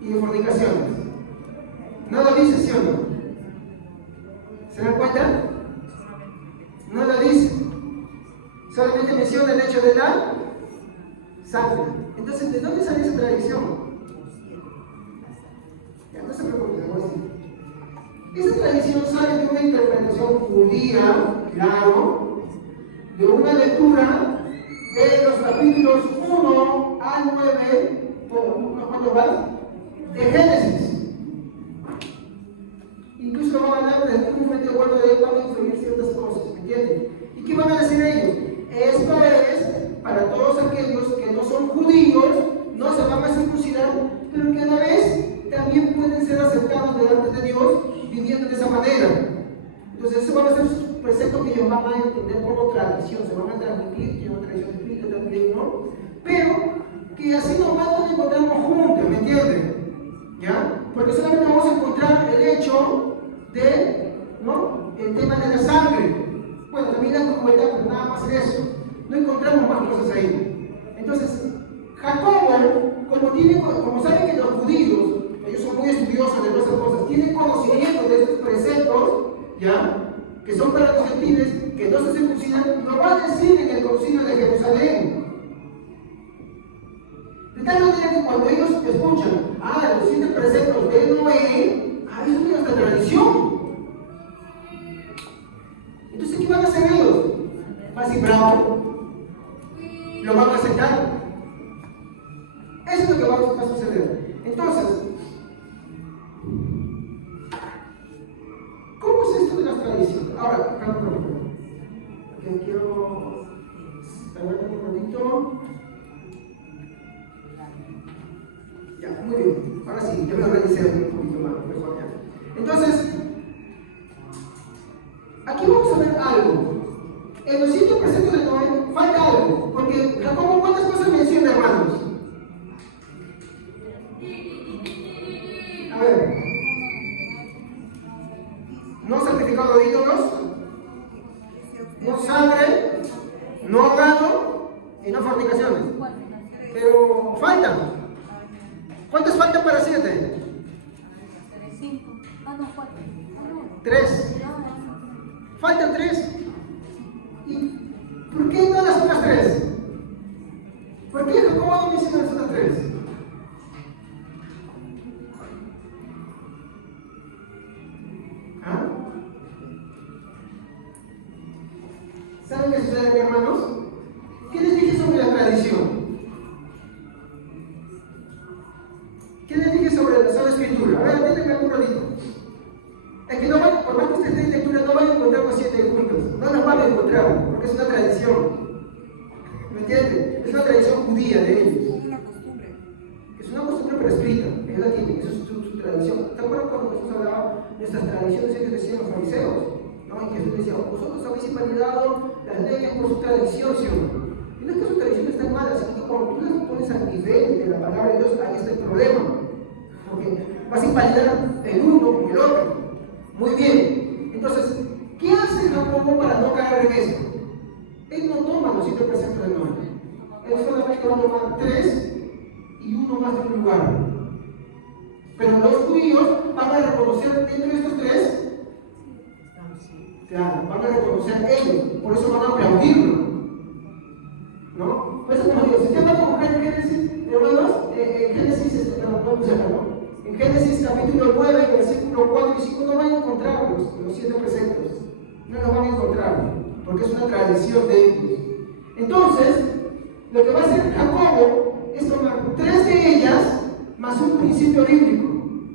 y de fornicaciones? No lo dice, ¿sí o no? ¿Se dan cuenta? No lo dice. Solamente menciona el hecho de la sangre. Entonces, ¿de dónde sale esa tradición? Ya, no se preocupen, les voy a decir. Esa tradición sale de una interpretación judía, claro, de una lectura de los capítulos 1 al 9, ¿cuánto va? De Génesis. Incluso van a hablar desde un momento de acuerdo de él, van a influir ciertas cosas, ¿me entienden? ¿Y qué van a decir ellos? Esto es para todos aquellos que no son judíos, no se van a circuncidar, pero que a la vez también pueden ser aceptados delante de Dios viviendo de esa manera. Entonces, eso van a ser preceptos que ellos van a entender como tradición, se van a transmitir, que es una tradición espiritual también, ¿no? Pero que así nomás nos encontramos juntos, ¿me entienden? ¿Ya? Porque solamente vamos a encontrar el hecho de, ¿no? El tema de la sangre. Bueno, también la crueldad, pero nada más eso. No encontramos más cosas ahí. Entonces, Jacobo, como saben que los judíos, ellos son muy estudiosos de todas esas cosas, tienen conocimiento de estos preceptos, ¿ya? Que son para los gentiles, que no se circuncidan, lo va a decir en el concilio de Jerusalén. De tal manera que cuando ellos escuchan, los 7 preceptos de Noé, eso es nuestra tradición. organicé un poquito más, mejor ya. Entonces, aquí vamos a ver algo. En los 7 preceptos de Noé falta algo, porque Jacobo, ¿cuántas cosas menciona, hermanos? A ver. No sacrificado de ídolos, no sangre, no ahogado y no fornicaciones. Pero faltan. ¿Cuántas faltan para 7? 5. Ah, no, 4. 3. Faltan 3. ¿Y por qué no las otras 3? ¿Por qué Jacobo no menciona las otras 3? ¿Ah? ¿Saben qué sucede, mis hermanos? ¿Qué les dije sobre la tradición? ¿Qué les dije sobre la escritura? A ver, déjenme un ratito. Es que no van, por más que ustedes den lectura, no van a encontrar los 7 juntos. No los van a encontrar, porque es una tradición. ¿Me entienden? Es una tradición judía de ellos. Una costumbre. Es una costumbre pero escrita. Ellos la tienen, eso es su tradición. ¿Te acuerdas cuando Jesús hablaba de estas tradiciones? Ellos decían los fariseos, ¿no? Y Jesús decía, vosotros habéis invalidado las leyes por su tradición, ¿sí o no? Y no es que su tradición esté mala, sino que cuando tú las pones al nivel de la palabra de Dios, ahí está el problema. Porque vas a invalidar el uno con el otro. Muy bien. Entonces, ¿qué hace Jacobo para no caer en esto? Él no toma los 7 preceptos de Noé. Él solamente va a tomar 3 y uno más de un lugar. Pero los judíos van a reconocer dentro de estos 3, claro, van a reconocer ellos, por eso van a aplaudirlo. ¿No? Por eso, como digo, si usted va a buscar en Génesis, hermanos, en Génesis, vamos a ¿no? En Génesis capítulo 9, versículo 4 y 5, no van a encontrar los 7 preceptos. No los van a encontrar, porque es una tradición de ellos. Entonces, lo que va a hacer Jacobo es tomar 3 de ellas más un principio bíblico.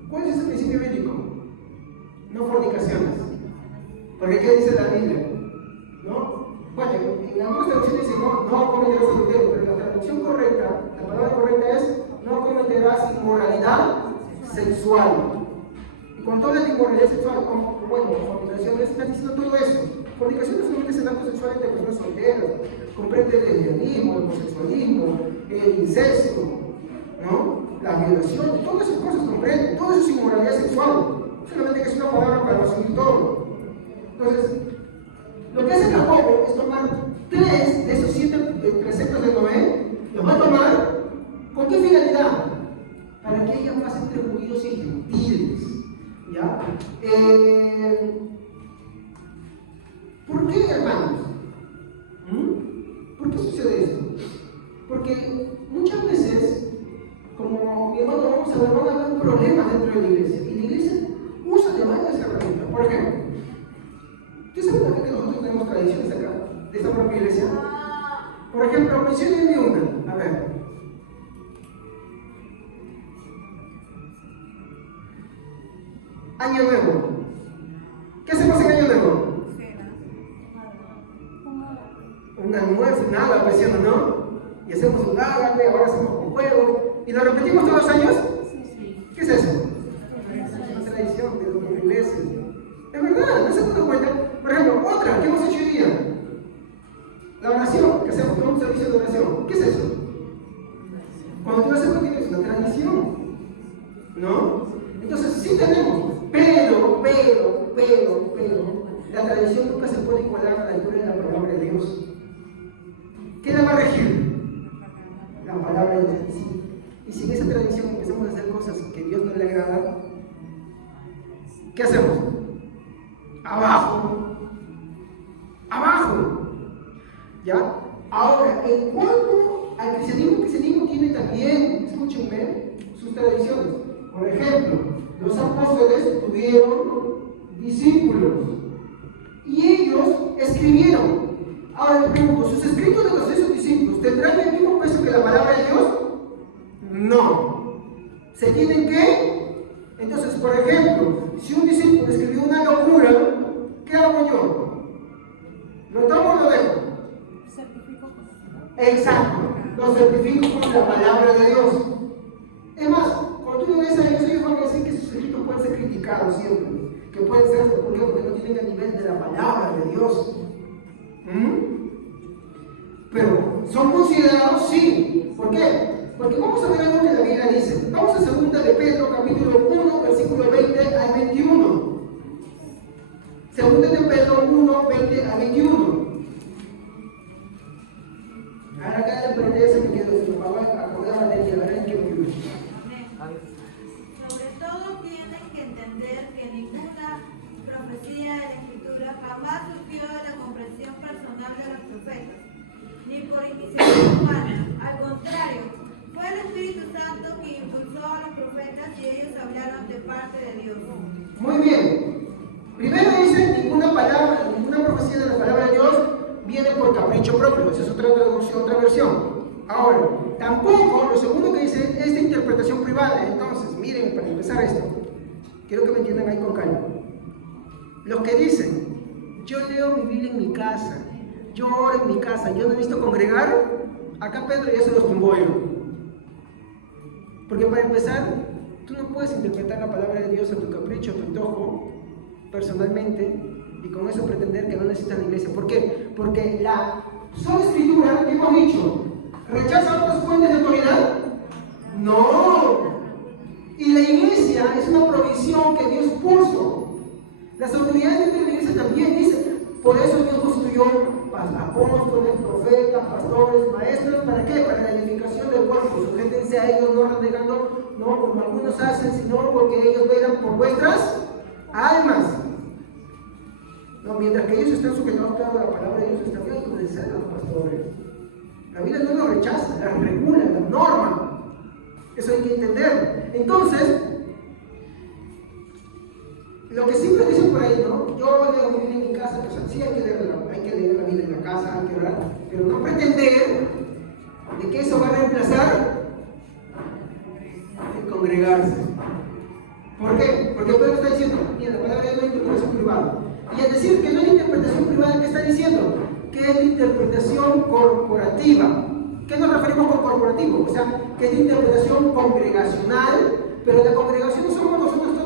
¿Cuál es ese principio bíblico? No fornicaciones. Porque ¿qué dice la Biblia? ¿No? Bueno, en algunas traducciones dice no cometerás adulterio, pero la traducción correcta, la palabra correcta es no cometerás inmoralidad sexual. Y cuando hablas de inmoralidad sexual, bueno, fornicación, está diciendo todo eso. Fornicación no solamente es el acto sexual entre personas solteras, comprende el lesbianismo, el homosexualismo, el incesto, ¿no? La violación, todas esas cosas comprenden, todo eso es inmoralidad sexual. Solamente que es una palabra para resumir todo. Entonces, lo que hace Jacobo es tomar 3 de esos 7 preceptos de Noé, los va a tomar, ¿con qué finalidad? Para que haya paz entre judíos y gentiles. ¿Ya? ¿Por qué, hermanos? ¿Por qué sucede esto? Porque muchas veces, como mi hermano vamos a ver, van a haber problemas dentro de la iglesia. Y la iglesia usa de varias herramientas. Por ejemplo, ¿ustedes saben por qué nosotros tenemos tradiciones acá, de esta propia iglesia? Por ejemplo, menciónenme una. A ver. Año Nuevo. ¿Qué hacemos en Año Nuevo? Un almuerzo, nada, pues, ¿no? Y hacemos un ágape, ahora hacemos con juegos. ¿Y lo repetimos todos los años? ¿Qué es eso? Es una tradición de la iglesia. Es verdad, ¿no se dan cuenta? Por ejemplo, otra que hemos hecho hoy día. La oración, ¿qué hacemos? Tenemos un servicio de oración. ¿Qué es eso? Cuando tú haces contigo es una tradición. ¿No? Entonces sí tenemos, pero, la tradición nunca se puede igualar a la lectura de la palabra de Dios. ¿Qué la va a regir? La palabra de Dios. Y si en esa tradición empezamos a hacer cosas que a Dios no le agrada, ¿qué hacemos? Abajo. ¿Ya? Ahora, en cuanto al cristianismo, el cristianismo tiene también, escúchenme, sus tradiciones. Por ejemplo, los apóstoles tuvieron discípulos y ellos escribieron. Ahora les pregunto, ¿sus escritos de esos discípulos tendrán el mismo peso que la palabra de Dios? No. ¿Se tienen que? Entonces, por ejemplo, si un discípulo escribió una locura, ¿qué hago yo? ¿Lo tomo o lo dejo? Exacto, lo certifico con la palabra de Dios. Es más, cuando tú le ves a ellos van a decir, crucificados siempre. Que pueden ser, ¿por qué? Porque no tienen el nivel de la palabra de Dios. Pero, ¿son considerados? Sí. ¿Por qué? Porque vamos a ver algo que la Biblia dice. Vamos a 2 de Pedro, capítulo 1, versículo 20 al 21. 2 de Pedro 1, 20 al 21. Ahora acá en la pantalla se me quedó, se me va a acordar la ley, a ver en qué libro. Sobre todo tienen que entender que ninguna profecía de la Escritura jamás surgió de la comprensión personal de los profetas, ni por iniciativa humana. Al contrario, fue el Espíritu Santo quien impulsó a los profetas y ellos hablaron de parte de Dios. Muy bien. Primero dice, ninguna palabra, ninguna profecía de la palabra de Dios viene por capricho propio. Esa es otra traducción, otra versión. Ahora, tampoco, lo segundo que dice es de interpretación privada. Entonces, miren, para empezar esto, quiero que me entiendan ahí con calma. Los que dicen, yo leo mi Biblia en mi casa, yo oro en mi casa, yo no he visto congregar, acá Pedro ya se los tumbó yo. Porque para empezar, tú no puedes interpretar la palabra de Dios a tu capricho, a tu antojo, personalmente, y con eso pretender que no necesitas la iglesia. ¿Por qué? Porque la sola escritura, ¿qué hemos dicho? ¿Rechaza otras fuentes de autoridad? No. Y la iglesia es una provisión que Dios puso. Las autoridades de la iglesia también dicen, por eso Dios constituyó apóstoles, profetas, pastores, maestros, ¿para qué? Para la edificación del cuerpo. Sujétense a ellos, no renegando, no como algunos hacen, sino porque ellos velan por vuestras almas. No, mientras que ellos están sujetados a la palabra de Dios, está bien obedecer a los pastores. La Biblia no los rechaza, la regula, la norma. Eso hay que entender. Entonces, lo que siempre dicen por ahí, ¿no? Yo leo mi Biblia en mi casa, pues sí hay que leer la Biblia en la casa, hay que orar, pero no pretender de que eso va a reemplazar el congregarse. ¿Por qué? Porque Pedro está diciendo, mira, la palabra de Dios no es interpretación privada. Y al decir que no es interpretación privada, ¿qué está diciendo? Que es de interpretación corporativa. ¿Qué nos referimos con corporativo? O sea, que es de interpretación congregacional, pero la congregación no somos nosotros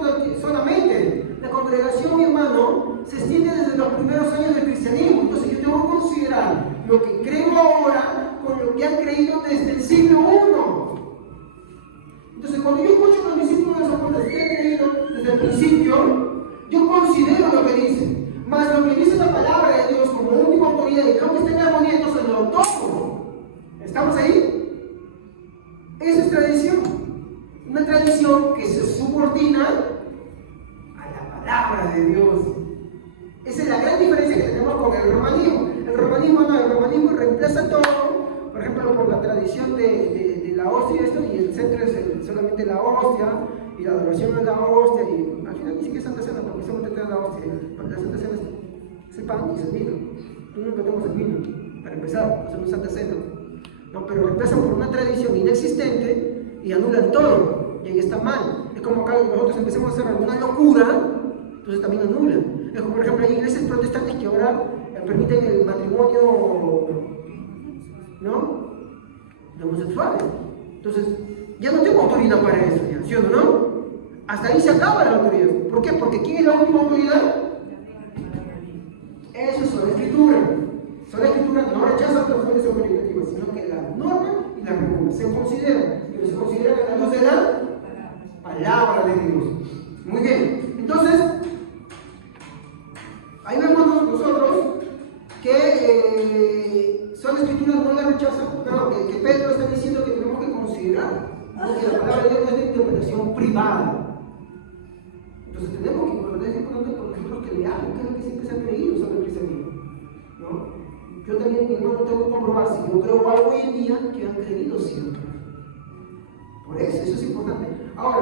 solamente. La congregación, mi hermano, se extiende desde los primeros años del cristianismo. Entonces yo tengo que considerar lo que creo ahora con lo que han creído desde el siglo I. Entonces, cuando yo escucho a los discípulos de San Juan que han creído desde el principio, yo considero lo que dicen, más lo que dice la palabra de Dios como última autoridad y creo que está en armonía, entonces lo tomo. ¿Estamos ahí? Esa es tradición. Una tradición que se subordina a la palabra de Dios. Esa es la gran diferencia que tenemos con el romanismo. El romanismo reemplaza todo, por ejemplo, por la tradición de la hostia y el centro es solamente la hostia, y la adoración es la hostia, y al final ni siquiera es Santa Cena, porque solamente te da la hostia. La Santa Cena es el pan y es el vino. Tú no metemos el vino, para empezar, hacemos Santa Cena. No, pero reemplazan por una tradición inexistente y anulan todo, y ahí está mal. Es como acá nosotros empecemos a hacer alguna locura, entonces también anulan. Es como, por ejemplo, hay iglesias protestantes que ahora permiten el matrimonio, ¿no?, de homosexuales. Entonces, ya no tengo autoridad para eso, ya, ¿sí o no? Hasta ahí se acaba la autoridad. ¿Por qué? Porque ¿quién es la última autoridad? Eso es la escritura. La escritura no rechaza otras fuentes autoritativas, sino que la norma y la regula. Se considera, pero se considera a la luz de la palabra de Dios. Muy bien. Entonces, ahí vemos nosotros que son escrituras no la rechazan, pero que Pedro está diciendo que tenemos que considerar, porque la palabra de Dios no es de interpretación privada. Entonces tenemos que es importante por nosotros que leamos qué es lo que siempre se ha creído sobre el cristianismo, ¿no? Yo también, mi hermano, tengo que comprobar si yo creo algo hoy en día que han creído siempre. Por eso es importante. Ahora,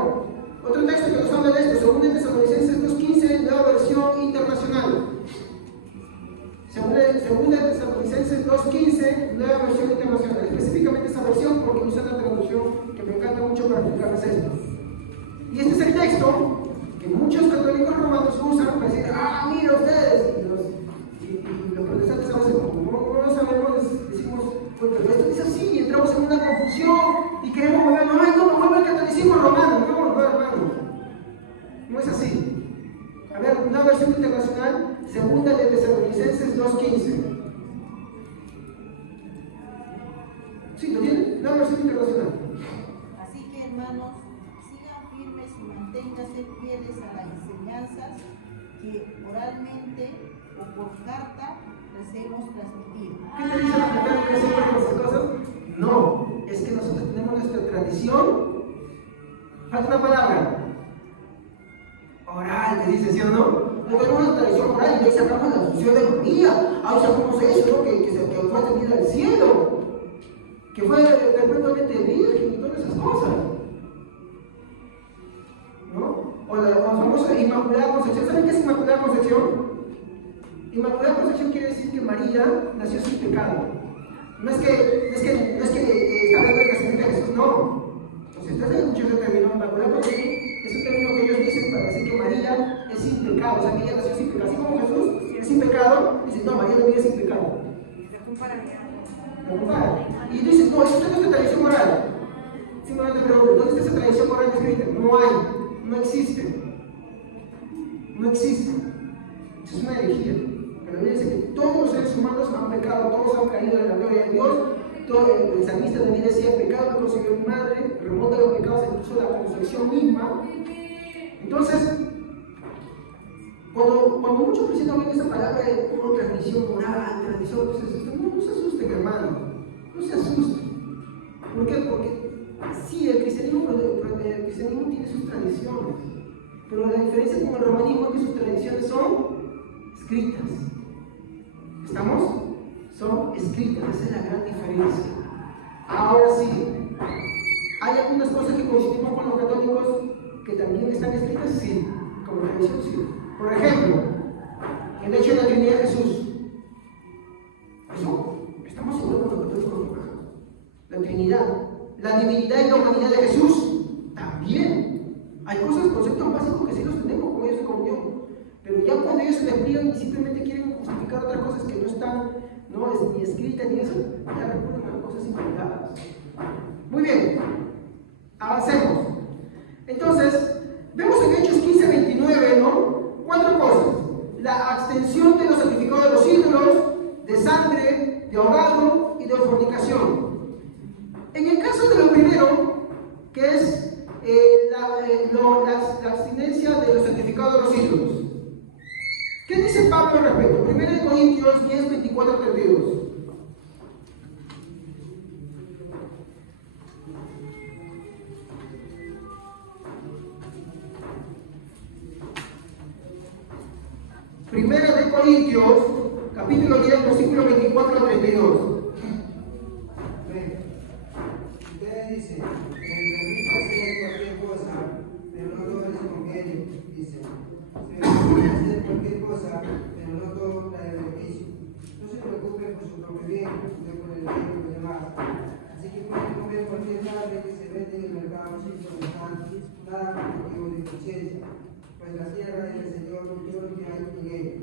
otro texto que nos habla de esto, 2 Tesalonicenses 2:15, nueva versión internacional. 2 Tesalonicenses 2:15, nueva versión internacional. Específicamente esa versión porque usa una traducción que me encanta mucho para explicarles esto. Y este es el texto que muchos católicos romanos usan para decir, mira ustedes. Y los protestantes a veces, como no sabemos, decimos, pues pero esto dice así, y entramos en una confusión y queremos volver, no, vuelve al catolicismo romano. No, hermano. No es así. versión internacional, segunda de Tesalonicenses 2:15. ¿Sí, lo tienen? Nueva versión internacional. Así que, hermanos, sigan firmes y manténganse fieles a las enseñanzas que oralmente o por carta les hemos transmitido. ¿Qué te dice la carta que hacemos con esas cosas? No, es que nosotros tenemos nuestra tradición. Falta una palabra. Oral, te dice, ¿sí o no? No tenemos una tradición oral y ahí sacamos la asunción de María. Ahí sacamos eso, ¿no? Que fue atendida al cielo. Que fue perpetuamente virgen y todas esas cosas. ¿No? O la famosa Inmaculada Concepción. ¿Saben qué es Inmaculada Concepción? Inmaculada Concepción quiere decir que María nació sin pecado. No es que está hablando de nacimiento de Jesús, no. Entonces, ustedes han escuchado ese término, Inmaculada Concepción, es un término que ellos dicen para decir que María es sin pecado, o sea, que ella nació sin pecado. Así como Jesús es sin pecado, dicen, no, María no viene sin pecado. Lo compara. Y dicen, no, eso no es nuestra tradición oral. Simplemente pregunto, ¿dónde está esa tradición oral escrita? No hay, no existe. No existe. Eso es una herejía. La Biblia dice que todos los seres humanos han pecado, todos han caído de la gloria de Dios. Todo el salmista también decía, pecado me concibió mi madre, remonta los pecados incluso de la concepción misma. Entonces, cuando muchos cristianos ven esa palabra de transmisión oral, tradición, no se asusten, hermano, no se asusten. ¿Por qué? Porque sí, el cristianismo tiene sus tradiciones, pero la diferencia con el romanismo es que sus tradiciones son escritas. ¿Estamos? Son escritas, esa es la gran diferencia. Ahora sí, hay algunas cosas que coincidimos con los católicos que también están escritas, sí, como tradición, sí. Por ejemplo, el hecho de la Trinidad de Jesús. Eso, estamos seguros con los católicos. La Trinidad, la divinidad y la humanidad de Jesús, también. Hay cosas, conceptos básicos que sí los tenemos con ellos en comunión. Pero ya cuando ellos se despliegan y simplemente quieren justificar otras cosas que no están, no es ni escritas ni eso, ya recurren a cosas inventadas. Muy bien, avancemos. Entonces, vemos en Hechos 15:29, ¿no? 4 cosas: la abstención de los sacrificados de los ídolos, de sangre, de ahogado y de fornicación. En el caso de lo primero, que es la abstinencia de los sacrificados de los ídolos, ¿qué dice Pablo al respecto? 1 Corintios 10, 24, 32. Primera de Corintios, capítulo 10, versículo 24 al 32. Ustedes dicen, me permite hacer cualquier cosa, pero no todo es convenio, dicen. Se me permite hacer cualquier cosa, pero no todo trae beneficio. No se preocupen por su propio bien, sino por el bien de los demás. Así que pueden comer cualquier carne que se vende en el mercado sin protestar, nada por motivo de conciencia. Pues la tierra es del Señor y todo lo que hay en ella.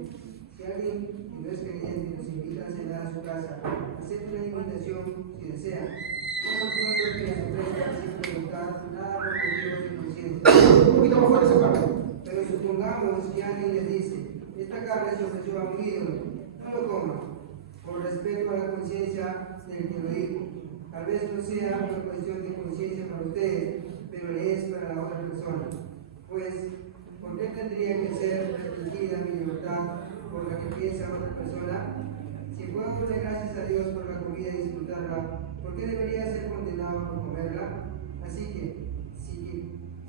Si alguien que no es creyente nos invita a cenar a su casa, acepte una invitación si desea. No recuerdo que las ofrezcan sin preguntar nada por motivos de conciencia. Un poquito más fuerte esa parte. Pero supongamos que alguien les dice, esta carne se ofreció a un ídolo, no lo coman, por respeto a la conciencia del que lo dijo. Tal vez no sea una cuestión de conciencia para ustedes, pero le es para la otra persona. Pues, ¿por qué tendría que ser restringida mi libertad por la que piensa otra persona? Si puedo darle gracias a Dios por la comida y disfrutarla, ¿por qué debería ser condenado por comerla? Así que,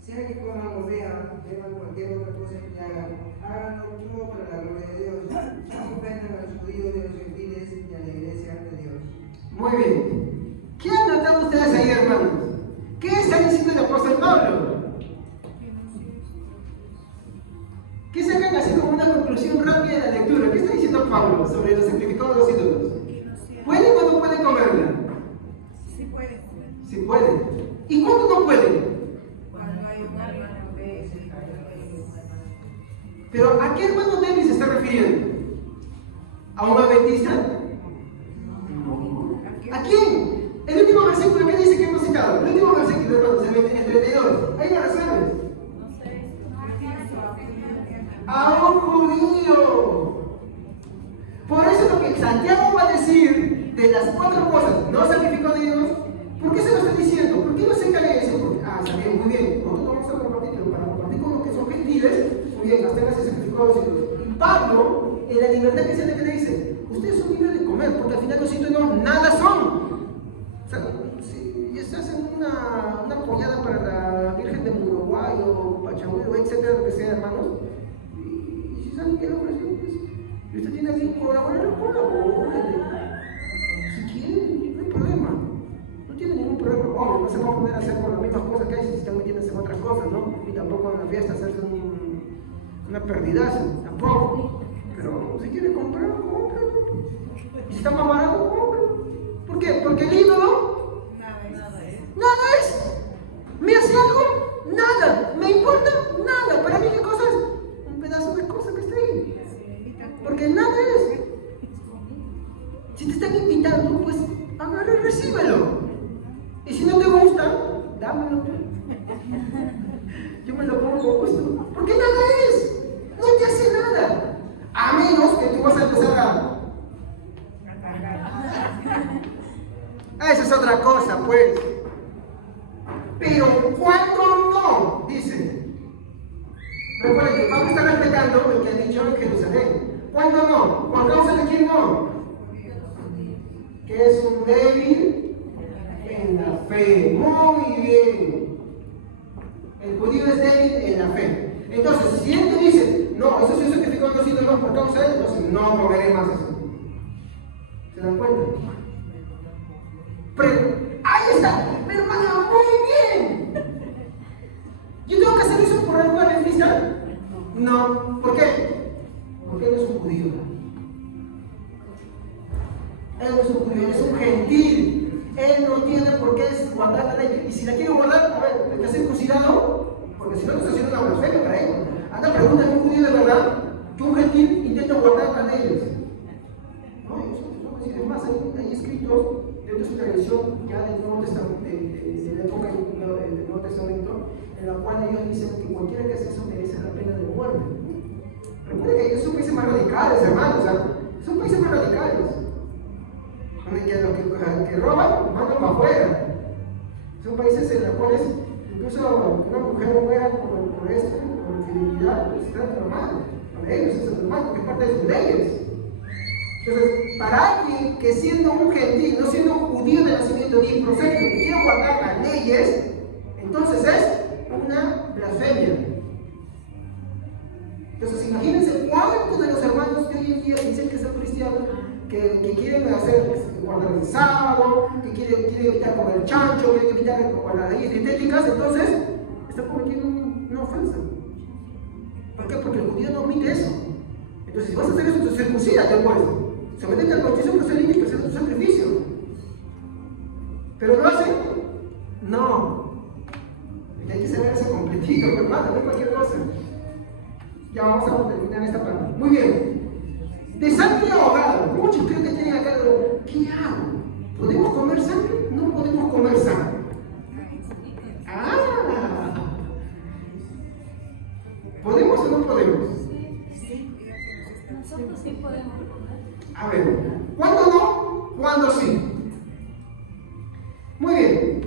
sea que coman o vean, beban cualquier otra cosa que hagan, háganlo todo para la gloria de Dios. No ofendan a los judíos y a los gentiles y a la iglesia de Dios. Muy bien. ¿Qué han notado ustedes ahí, hermanos? ¿Qué está diciendo el apóstol Pablo? ¿Qué sacan así como una conclusión rápida de la lectura? ¿Qué está diciendo Pablo sobre los sacrificados de los ídolos? ¿Pueden o no pueden comerla? Sí pueden. Sí pueden. ¿Y cuándo no pueden? Cuando hay un hermano que Pero ¿a qué hermano débil se está refiriendo? ¿A un adventista? ¿A quién? El último versículo que dice que hemos citado. El último versículo, hermanos, el 32. Ahí no lo sabes. a un judío. Por eso es lo que Santiago va a decir de las 4 cosas. No sacrificó a Dios. ¿Por qué se lo está diciendo? ¿Por qué no se encarga eso? Porque, está bien, muy bien. Nosotros vamos a compartir, pero para compartir con los que son gentiles, muy bien, Astenas se sacrificó a los ídolos. Y Pablo, en la libertad cristiana, que le dice, ustedes son libres de comer, porque al final los ídolos nada son. O sea, si se hacen una pollada para la Virgen de Uruguay o Pachamuyú, etcétera, lo que sea, hermanos, y si saben que lo ofrecen, pues, y usted tiene que colaborar, si quiere, no hay problema. No tiene ningún problema. Obvio, no se va a poner a hacer con las mismas cosas que hay si están metiéndose en otras cosas, ¿no? Y tampoco en la fiesta hacerse una perdidaza, tampoco. Pero si quiere comprar, compre. Y si está más barato, compre. ¿Por qué? Porque el ídolo nada es. ¿Me hace algo? Nada. ¿Me importa? Nada. ¿Para mí qué cosa es? Un pedazo de cosa que está ahí. Porque nada es. Si te están invitando, pues agarra y recíbelo. Y si no te gusta, dámelo. Yo me lo pongo con gusto. Porque nada es. No te hace nada. A menos que tú vas a empezar a... Esa es otra cosa, pues. Pero ¿cuándo no? Dice. Recuerden que Pablo está respetando lo que ha dicho en Jerusalén. ¿Cuándo no? ¿Por causa de quién no? Que es un débil en la fe. Muy bien. El judío es débil en la fe. Entonces, si él te dice, no, eso se sacrificó a los ídolos por causa de él, entonces no comeré más eso. ¿Se dan cuenta? Pero, ahí está. Pero hermano, muy bien. ¿Yo tengo que hacer eso por algo beneficio? No. ¿Por qué? Porque él es un judío. Él no es un judío, él es un gentil. Él no tiene por qué guardar la ley. Y si la quiere guardar, a ver, ¿está circuncidado? Porque si no, está haciendo una blasfemia para él. Anda, pregúntale a un judío de verdad que un gentil intenta guardar las leyes. No, eso no decir. Es más, hay escritos dentro de su tradición ya del Nuevo Testamento, de la época del Nuevo Testamento, en la cual ellos dicen que cualquiera que hace eso merece la pena de muerte. Recuerden que ellos son países más radicales, hermanos, son países más radicales. Que los que roban, mandan para afuera. Son países en los cuales incluso una mujer muera por esto, por infidelidad, pues está normal. Para ellos eso es normal, porque es parte de sus leyes. Entonces, para alguien que siendo un gentil, no siendo un judío de nacimiento ni profético, que quiere guardar las leyes, entonces es una blasfemia. Entonces, imagínense cuántos de los hermanos que hoy en día dicen que son cristianos, que quieren hacer guardar el sábado, que quieren evitar comer chancho, quieren evitar las leyes dietéticas, entonces están cometiendo una ofensa. ¿Por qué? Porque el judío no admite eso. Entonces, si vas a hacer eso, te circuncídate, pues. Sometete al bautizo prosélito y hacer tu sacrificio. ¿Pero lo hacen? No. Y hay que saber eso completito, hermano, no es cualquier cosa. Ya vamos a terminar esta parte. Muy bien. De sangre ahogado. Muchos creen que tienen acá algo. ¿Qué hago? ¿Podemos comer sangre? No podemos comer sangre. ¿Podemos o no podemos? Nosotros sí podemos. A ver, ¿cuándo no? ¿Cuándo sí? Muy bien.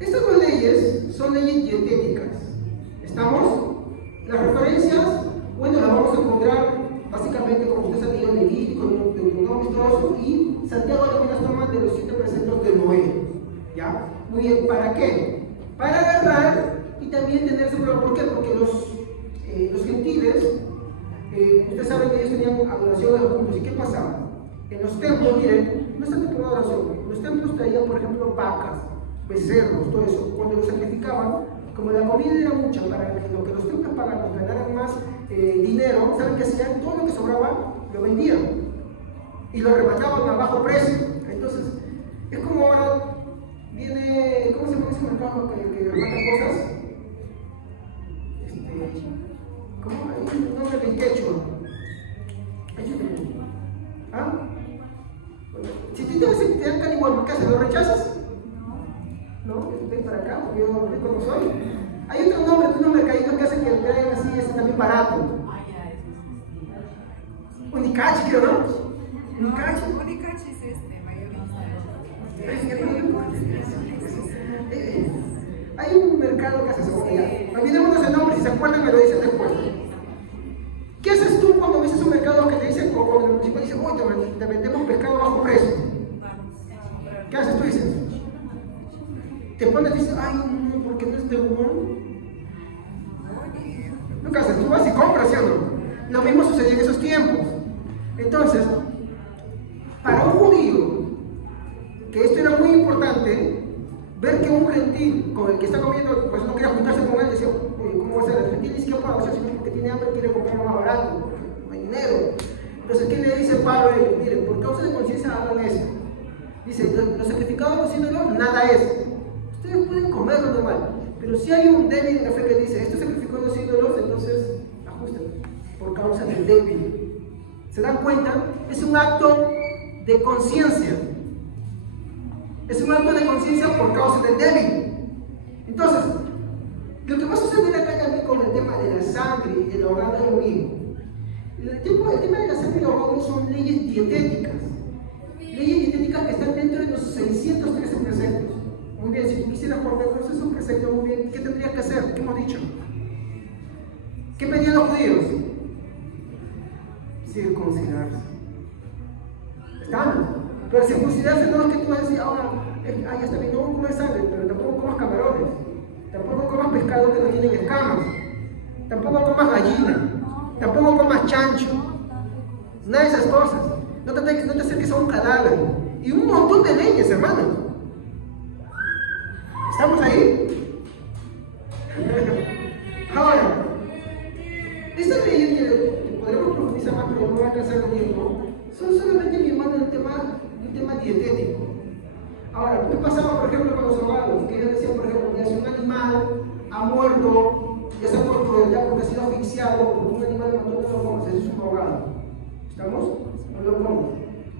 Estas dos leyes son leyes dietéticas. ¿Estamos? Las referencias, bueno, las vamos a encontrar básicamente, como ustedes han leído, en Levítico, Deuteronomio y Santiago también las toma de los 7 preceptos de Noé. ¿Ya? Muy bien, ¿para qué? Para agarrar y también tener seguro. ¿Por qué? Porque los gentiles, ustedes saben que ellos tenían adoración a los cultos. ¿Y qué pasaba? En los templos, miren, no es tanto por adoración. Los templos traían, por ejemplo, vacas, becerros, todo eso. Cuando los sacrificaban, como la comida era mucha para lo que los templos pagaban, ganaran más dinero, ¿saben qué hacían? Todo lo que sobraba lo vendían y lo remataban a bajo precio. Entonces, es como ahora viene, ¿cómo se llama ese mercado que remata cosas? ¿Cómo? Hay un nombre en quechua. ¿Ah? Si te dan igual, ¿qué haces? ¿Lo rechazas? No, ven para acá, porque yo no sé cómo soy. Hay otro nombre, un mercadito que hace que el tren así es también barato. Unicachi, creo, ¿no? Unicachi. Unicachi es mayorista. Hay un mercado que hace eso. Olvidémonos el nombre, si se acuerdan me lo dicen después. ¿Qué haces tú cuando ves esos mercados que te dicen, o cuando el municipio dice, uy, te vendemos pescado bajo precio? ¿Qué haces tú? Dices, te pones y dices, ay, no, ¿por qué no es de humo? ¿Qué haces? Tú vas y compras, ¿sí o no? Lo mismo sucedía en esos tiempos. Entonces, para un judío, que esto era muy importante, ver que un gentil con el que está comiendo, pues no quería juntarse con él, decía, oye, ¿cómo va a ser? El gentil ni siquiera puede hacer, sino porque tiene hambre, quiere comprar más barato, porque no hay dinero. Entonces, ¿qué le dice Pablo a ellos? Miren, por causa de conciencia hagan esto. Dice, los sacrificados a los ídolos, nada es. Ustedes pueden comerlo normal, pero si hay un débil en la fe que dice, esto sacrificó a los ídolos, entonces ajusten, por causa del débil. ¿Se dan cuenta? Es un acto de conciencia. Es un acto de conciencia por causa del débil. Entonces, lo que va a suceder acá también con el tema de la sangre y el ahogado es lo mismo. El tema de la sangre y el ahogado son leyes dietéticas. Leyes dietéticas que están dentro de los 613 preceptos. Muy bien, si tú quisieras guardar todos esos preceptos, muy bien, ¿qué tendrías que hacer? ¿Qué hemos dicho? ¿Qué pedían los judíos? Circuncidarse. ¿Estamos? Pero circuncidarse no es que tú vas a decir, ahora, ya está bien, no voy a comer sangre, pero tampoco comas camarones, tampoco comas pescado que no tienen escamas, tampoco comas gallina, tampoco comas chancho, nada de esas cosas. No te acerques a un cadáver. Y un montón de leyes, hermanos. ¿Estamos ahí? Ahora, estas leyes que podemos profundizar más, pero no va a alcanzar el tiempo, son solamente, mi hermano, un tema dietético. Ahora, ¿qué pasaba, por ejemplo, con los ahogados? Que ellos decían, por ejemplo, que si un animal ha muerto, ya sea porque ha sido asfixiado, porque un animal mató, no lo comas, eso es un ahogado. ¿Estamos? No lo comas.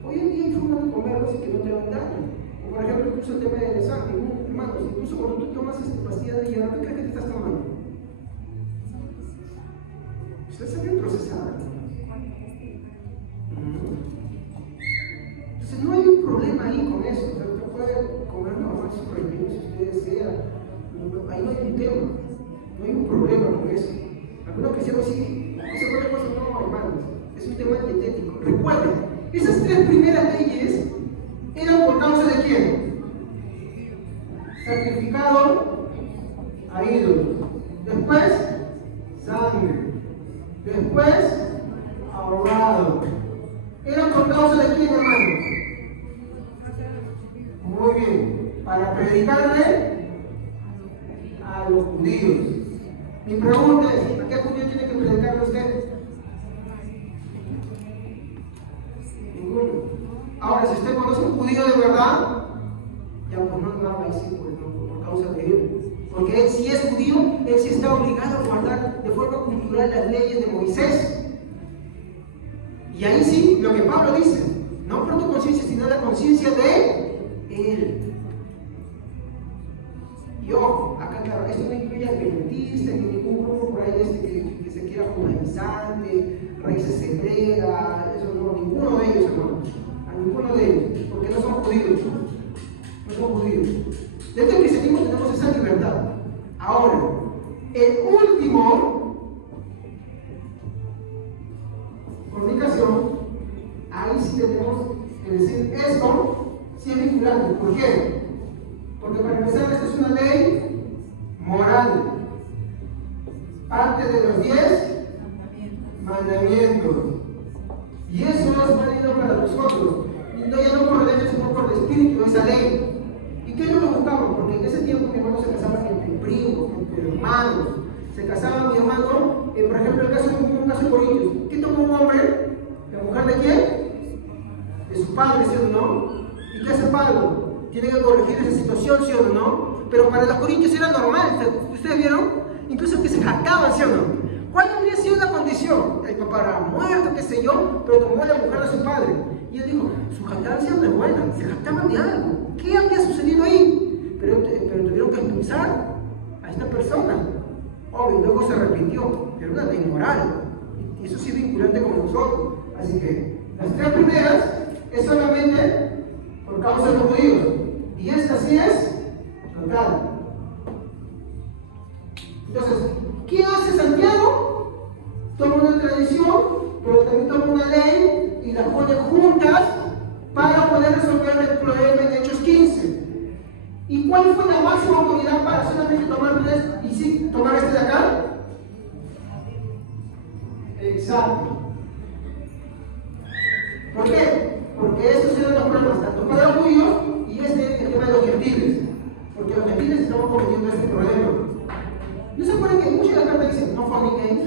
Hoy en día hay formas de comerlo así que no te dan daño. O, por ejemplo, incluso el tema de la sangre. Hermanos, incluso cuando tú tomas pastillas de hierro, ¿qué crees que te estás tomando? Está sangre procesada. Entonces no hay un problema ahí con eso. O sea, usted puede comer normal súper bien si usted desea. Ahí no hay un tema. No hay un problema con eso. Algunos cristianos sí, esa buena cosa no, hermanos. Es un tema dietético. Recuerden, esas tres primeras leyes eran por causa de quién? Sacrificado a ídolos. Después, sangre. Después, ahogado. ¿Eran por causa de quién, hermanos? Muy bien. Para predicarle a los judíos. Mi pregunta es, ¿a qué judío tiene que predicarle usted? Ninguno. Ahora, si usted conoce un judío de verdad, ya pues no andaba así por causa de él. Porque él si es judío, él sí está obligado a guardar de forma cultural las leyes de Moisés. Y ahí sí, lo que Pablo dice, no por tu conciencia, sino la conciencia de él. Y ojo, acá claro, esto no incluye adventistas, ni ningún grupo por ahí que se quiera judaizante, raíces hebreas, eso no, ninguno de ellos, hermano. A ninguno de ellos, porque no son judíos. No son judíos. Dentro del cristianismo tenemos esa libertad. Ahora, el último, fornicación, ahí sí tenemos que decir esto, sí es vinculante. ¿Por qué? Porque para empezar, esta es una ley moral. Parte de los 10 mandamientos. Y eso es válido para nosotros. Y no ya no por el hecho, sino por el espíritu de esa ley. ¿Y qué es lo que buscamos? Porque en ese tiempo mi hermano se casaban entre primos, entre hermanos. Se casaban mi hermano, por ejemplo, el caso de un caso de Corintios. ¿Qué tomó un hombre? ¿La mujer de quién? De su padre, ¿sí o no? ¿Y qué hace Pablo? Tiene que corregir esa situación, ¿sí o no? Pero para los corintios era normal, ¿ustedes vieron? Incluso que se jactaban, ¿sí o no? ¿Cuál habría sido la condición? El papá era muerto, qué sé yo, pero tomó la mujer de su padre. Y él dijo, su jactancia no es buena, se jactaban de algo. ¿Qué habría sucedido ahí? Pero tuvieron que expulsar a esta persona. Obvio, luego se arrepintió, pero una ley moral. Y eso sí es vinculante con nosotros. Así que las tres primeras es solamente por causa de los judíos. Y esta sí es total. Entonces, ¿qué hace Santiago? Toma una tradición, pero también toma una ley y las pone juntas para poder resolver el problema en Hechos 15. ¿Y cuál fue la máxima autoridad para solamente tomar tres y sí tomar este de acá? Exacto. ¿Por qué? Porque estos eran los problemas tanto para los judíos y el tema de los gentiles. Porque los gentiles estaban cometiendo este problema. ¿No se acuerdan que muchas de las cartas dicen no forniquéis,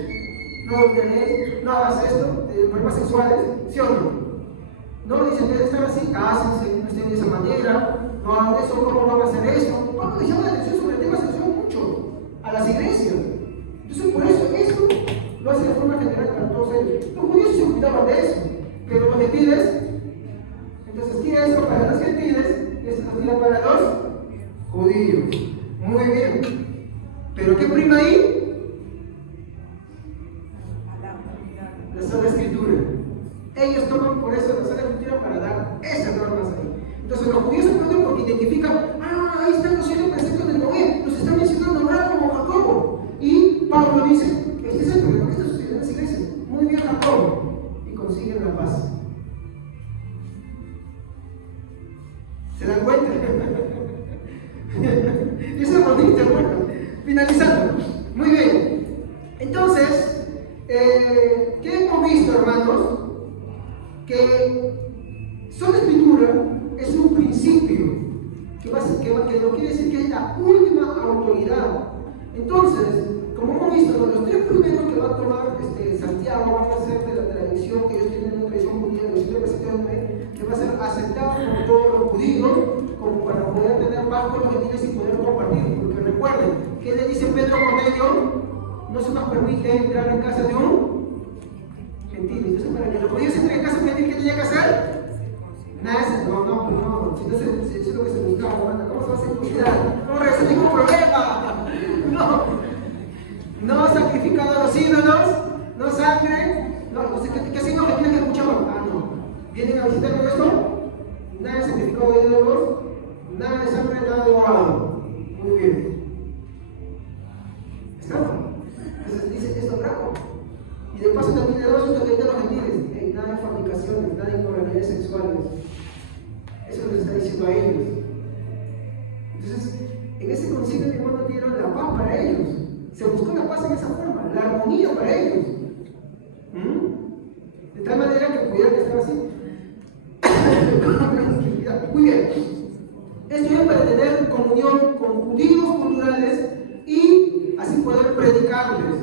no adulteréis, no hagas esto, problemas sexuales? ¿Sí o no? No dicen que estar así, cásense, no estén de esa manera, no hagan eso, ¿cómo van a hacer eso? Pablo le llama la atención sobre el tema sexual mucho a las iglesias. Entonces, por eso, esto lo hace de forma general para todos ellos. Los judíos se cuidaban de eso, pero los gentiles, entonces tira esto para los gentiles y esto lo tira para los judíos. Muy bien. ¿Pero qué prima ahí? La Sagrada Escritura. Ellos toman por eso la Sagrada Escritura para dar esas normas ahí. Entonces los judíos se preguntan porque identifican, ahí están los 7 preceptos del Noé, los está mencionando Abraham como Jacobo. Y Pablo dice, este es el problema que está sucediendo en las iglesias. Muy bien, Jacobo. Y consiguen la paz. ¿Se dan cuenta? Eso es bonito, bueno. Finalizando. Muy bien. Entonces, ¿qué hemos visto, hermanos? Que sola escritura es un principio que no quiere decir que es la última autoridad. Entonces, como hemos visto, los tres primeros que va a tomar Santiago van a ser de la tradición que ellos tienen en la tradición judía, de los 7 preceptos de Noé, que va a ser aceptado por todos los judíos, como para poder tener paz con los gentiles y poder compartir. Porque recuerden, ¿qué le dice Pedro a Cornelio? No se nos permite entrar en casa de un gentil. Entonces, para que los judíos entren en casa de un gentil, ¿qué tenía que hacer? Nada, no. Si no, eso es lo que se buscaba, hermano. ¿Cómo se va a circuncidar? No regresa ningún problema. No sacrificado a los ídolos, no sangre. No sé qué signo gentiles que escuchaban. No. ¿Vienen a visitarme esto? Nada de sacrificado de ídolos, nada de sangre, nada de morado. Muy bien. ¿Está? Entonces dice esto bravo. Y de paso también le damos esta a los gentiles. Nada de fornicaciones, nada de inmoralidades sexuales. Eso les está diciendo a ellos. Entonces, en ese concilio, mi hermano, dieron la paz para ellos. Se buscó la paz en esa forma, la armonía para ellos. De tal manera que pudieran estar así. Muy bien. Esto es para tener comunión con judíos culturales y así poder predicarles.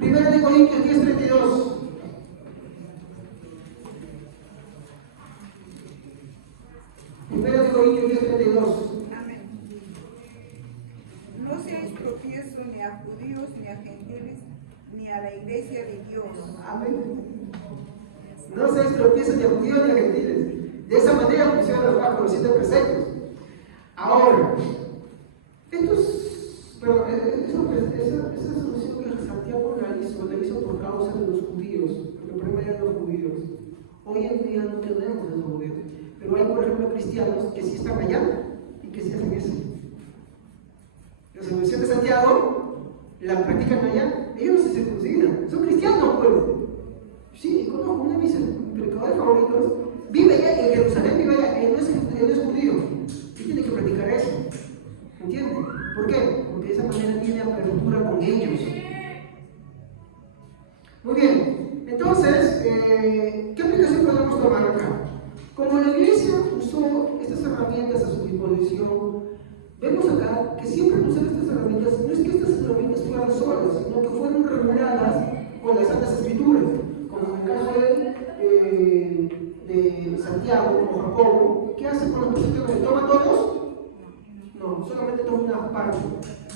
1 Corintios 10:32. Primero de Corintios 10:32. Amén. No seáis tropiezos ni a judíos, ni a gentiles, ni a la iglesia de Dios. Amén. No seáis tropiezos ni a judíos ni a gentiles. De esa manera pusieron los bajos los 7 preceptos. Ahora, esa solución que Santiago la hizo por causa de los judíos, porque primero eran los judíos. Hoy en día no tenemos esos judíos, pero hay, por ejemplo, cristianos que sí están allá y que sí hacen eso. La solución de Santiago la practican allá, ellos no se circuncidan, son cristianos, pues. Sí, conozco uno de mis predicadores favoritos, vive allá en Jerusalén, vive allá, él no es judío, y tiene que practicar eso. ¿Entienden? ¿Por qué? Porque de esa manera tiene apertura con ellos. Muy bien, entonces, ¿qué aplicación podemos tomar acá? Como la iglesia usó estas herramientas a su disposición, vemos acá que siempre usar estas herramientas, no es que estas herramientas fueran solas, sino que fueron reguladas con las Santas Escrituras, como en el caso de Santiago o Jacobo. ¿Qué hace con los preceptos? ¿Toma todos? No, solamente toma una parte.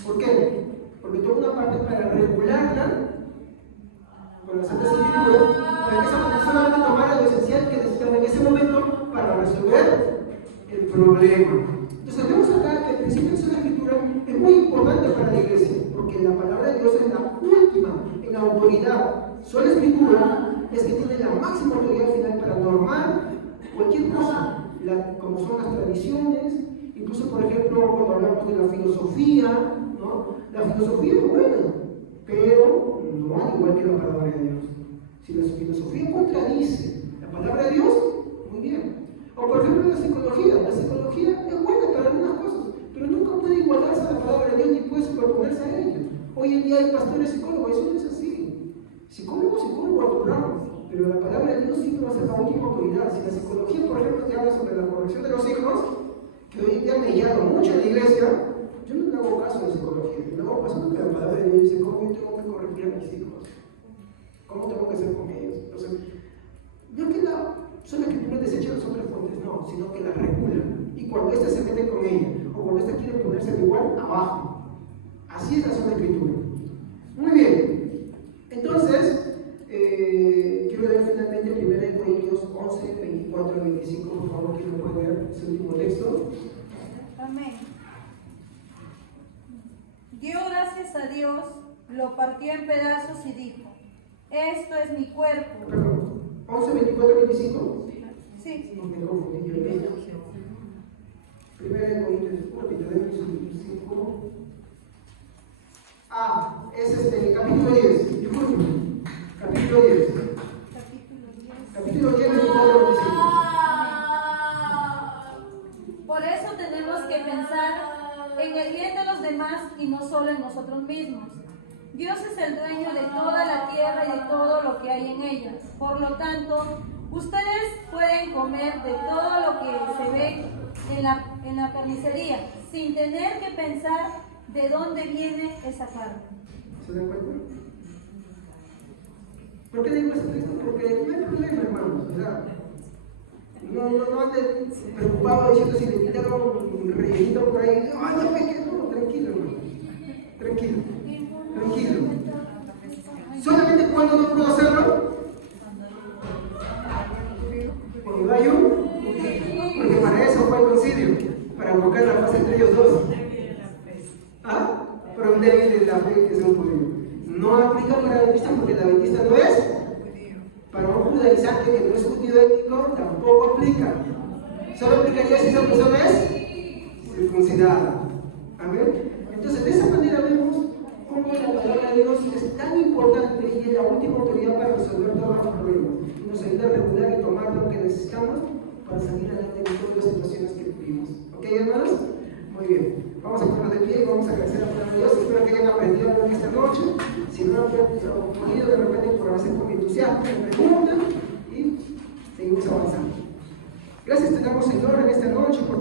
¿Por qué? Porque toma una parte para regularla con las Santas Escrituras, para que esa parte solamente tomara lo esencial que necesitaba en ese momento para resolver el problema. Entonces vemos acá que el principio de la Escritura es muy importante para la iglesia, porque la palabra de Dios es la última en autoridad autoridad. Sola Escritura es que tiene la máxima autoridad final para normar cualquier cosa, como son las tradiciones, incluso por ejemplo cuando hablamos de la filosofía, ¿no? La filosofía es buena, pero no al igual que la palabra de Dios. Si la filosofía contradice la palabra de Dios, muy bien. O por ejemplo la psicología es buena para algunas cosas, pero nunca puede igualarse a la palabra de Dios ni puede superponerse a ella. Hoy en día hay pastores psicólogos, eso no es así. Psicólogo, adoramos, pero la palabra de Dios siempre va a ser la última autoridad. Si la psicología, por ejemplo, te habla sobre la corrección de los hijos, que hoy en día me llama mucho en la iglesia, yo no le hago caso a la psicología, le hago caso porque la palabra de Dios dice cómo yo tengo que corregir a mis hijos, cómo tengo que hacer con ellos. Entonces, no que la escritura desecha las otras fuentes, no, sino que la regula. Y cuando ésta se mete con ella, o cuando ésta quiere ponerse al igual, abajo. Así es la sola escritura. Muy bien. Entonces, quiero leer finalmente 1 Corintios 11, 24 y 25. Por favor, ¿quién me puede leer ese último texto? Amén. Dio gracias a Dios, lo partió en pedazos y dijo: esto es mi cuerpo. Perdón, 11, 24 y 25. Sí. No me confundí, yo leí. 1 Corintios 25. Es capítulo 10. Disculpen. Capítulo 10. Capítulo 10, 24 y 25. Por eso tenemos que pensar en el bien de los demás y no solo en nosotros mismos. Dios es el dueño de toda la tierra y de todo lo que hay en ella. Por lo tanto, ustedes pueden comer de todo lo que se ve en la carnicería, sin tener que pensar de dónde viene esa carne. ¿Se dan cuenta? ¿Por qué digo este texto? Porque no hay problema, hermanos. O sea, no andes preocupado diciendo si le quitaron un rellenito por ahí. ¡Ay, no me quedo! Tranquilo, hermano. Tranquilo. ¿Solamente cuando no puedo hacerlo? Cuando hay porque para eso fue el concilio, para buscar la paz entre ellos dos. Pero un débil de la fe que es un judío. No aplica para la adventista porque la adventista no es. Para un judaizante que no es judío étnico tampoco aplica. Solo aplicaría si esa persona es circuncidada. Amén. Entonces, de esa manera vemos cómo la palabra de Dios es tan importante y es la última autoridad para resolver todos los problemas. Y nos ayuda a regular y tomar lo que necesitamos para salir adelante en todas las situaciones que vivimos. ¿Ok, hermanos? Muy bien. Vamos a ponernos de pie y vamos a agradecer a la palabra de Dios. Espero que hayan aprendido algo en esta noche. Si no han podido, de repente por hacer con entusiasmo, me preguntan y seguimos avanzando. Gracias te damos, Señor, en esta noche por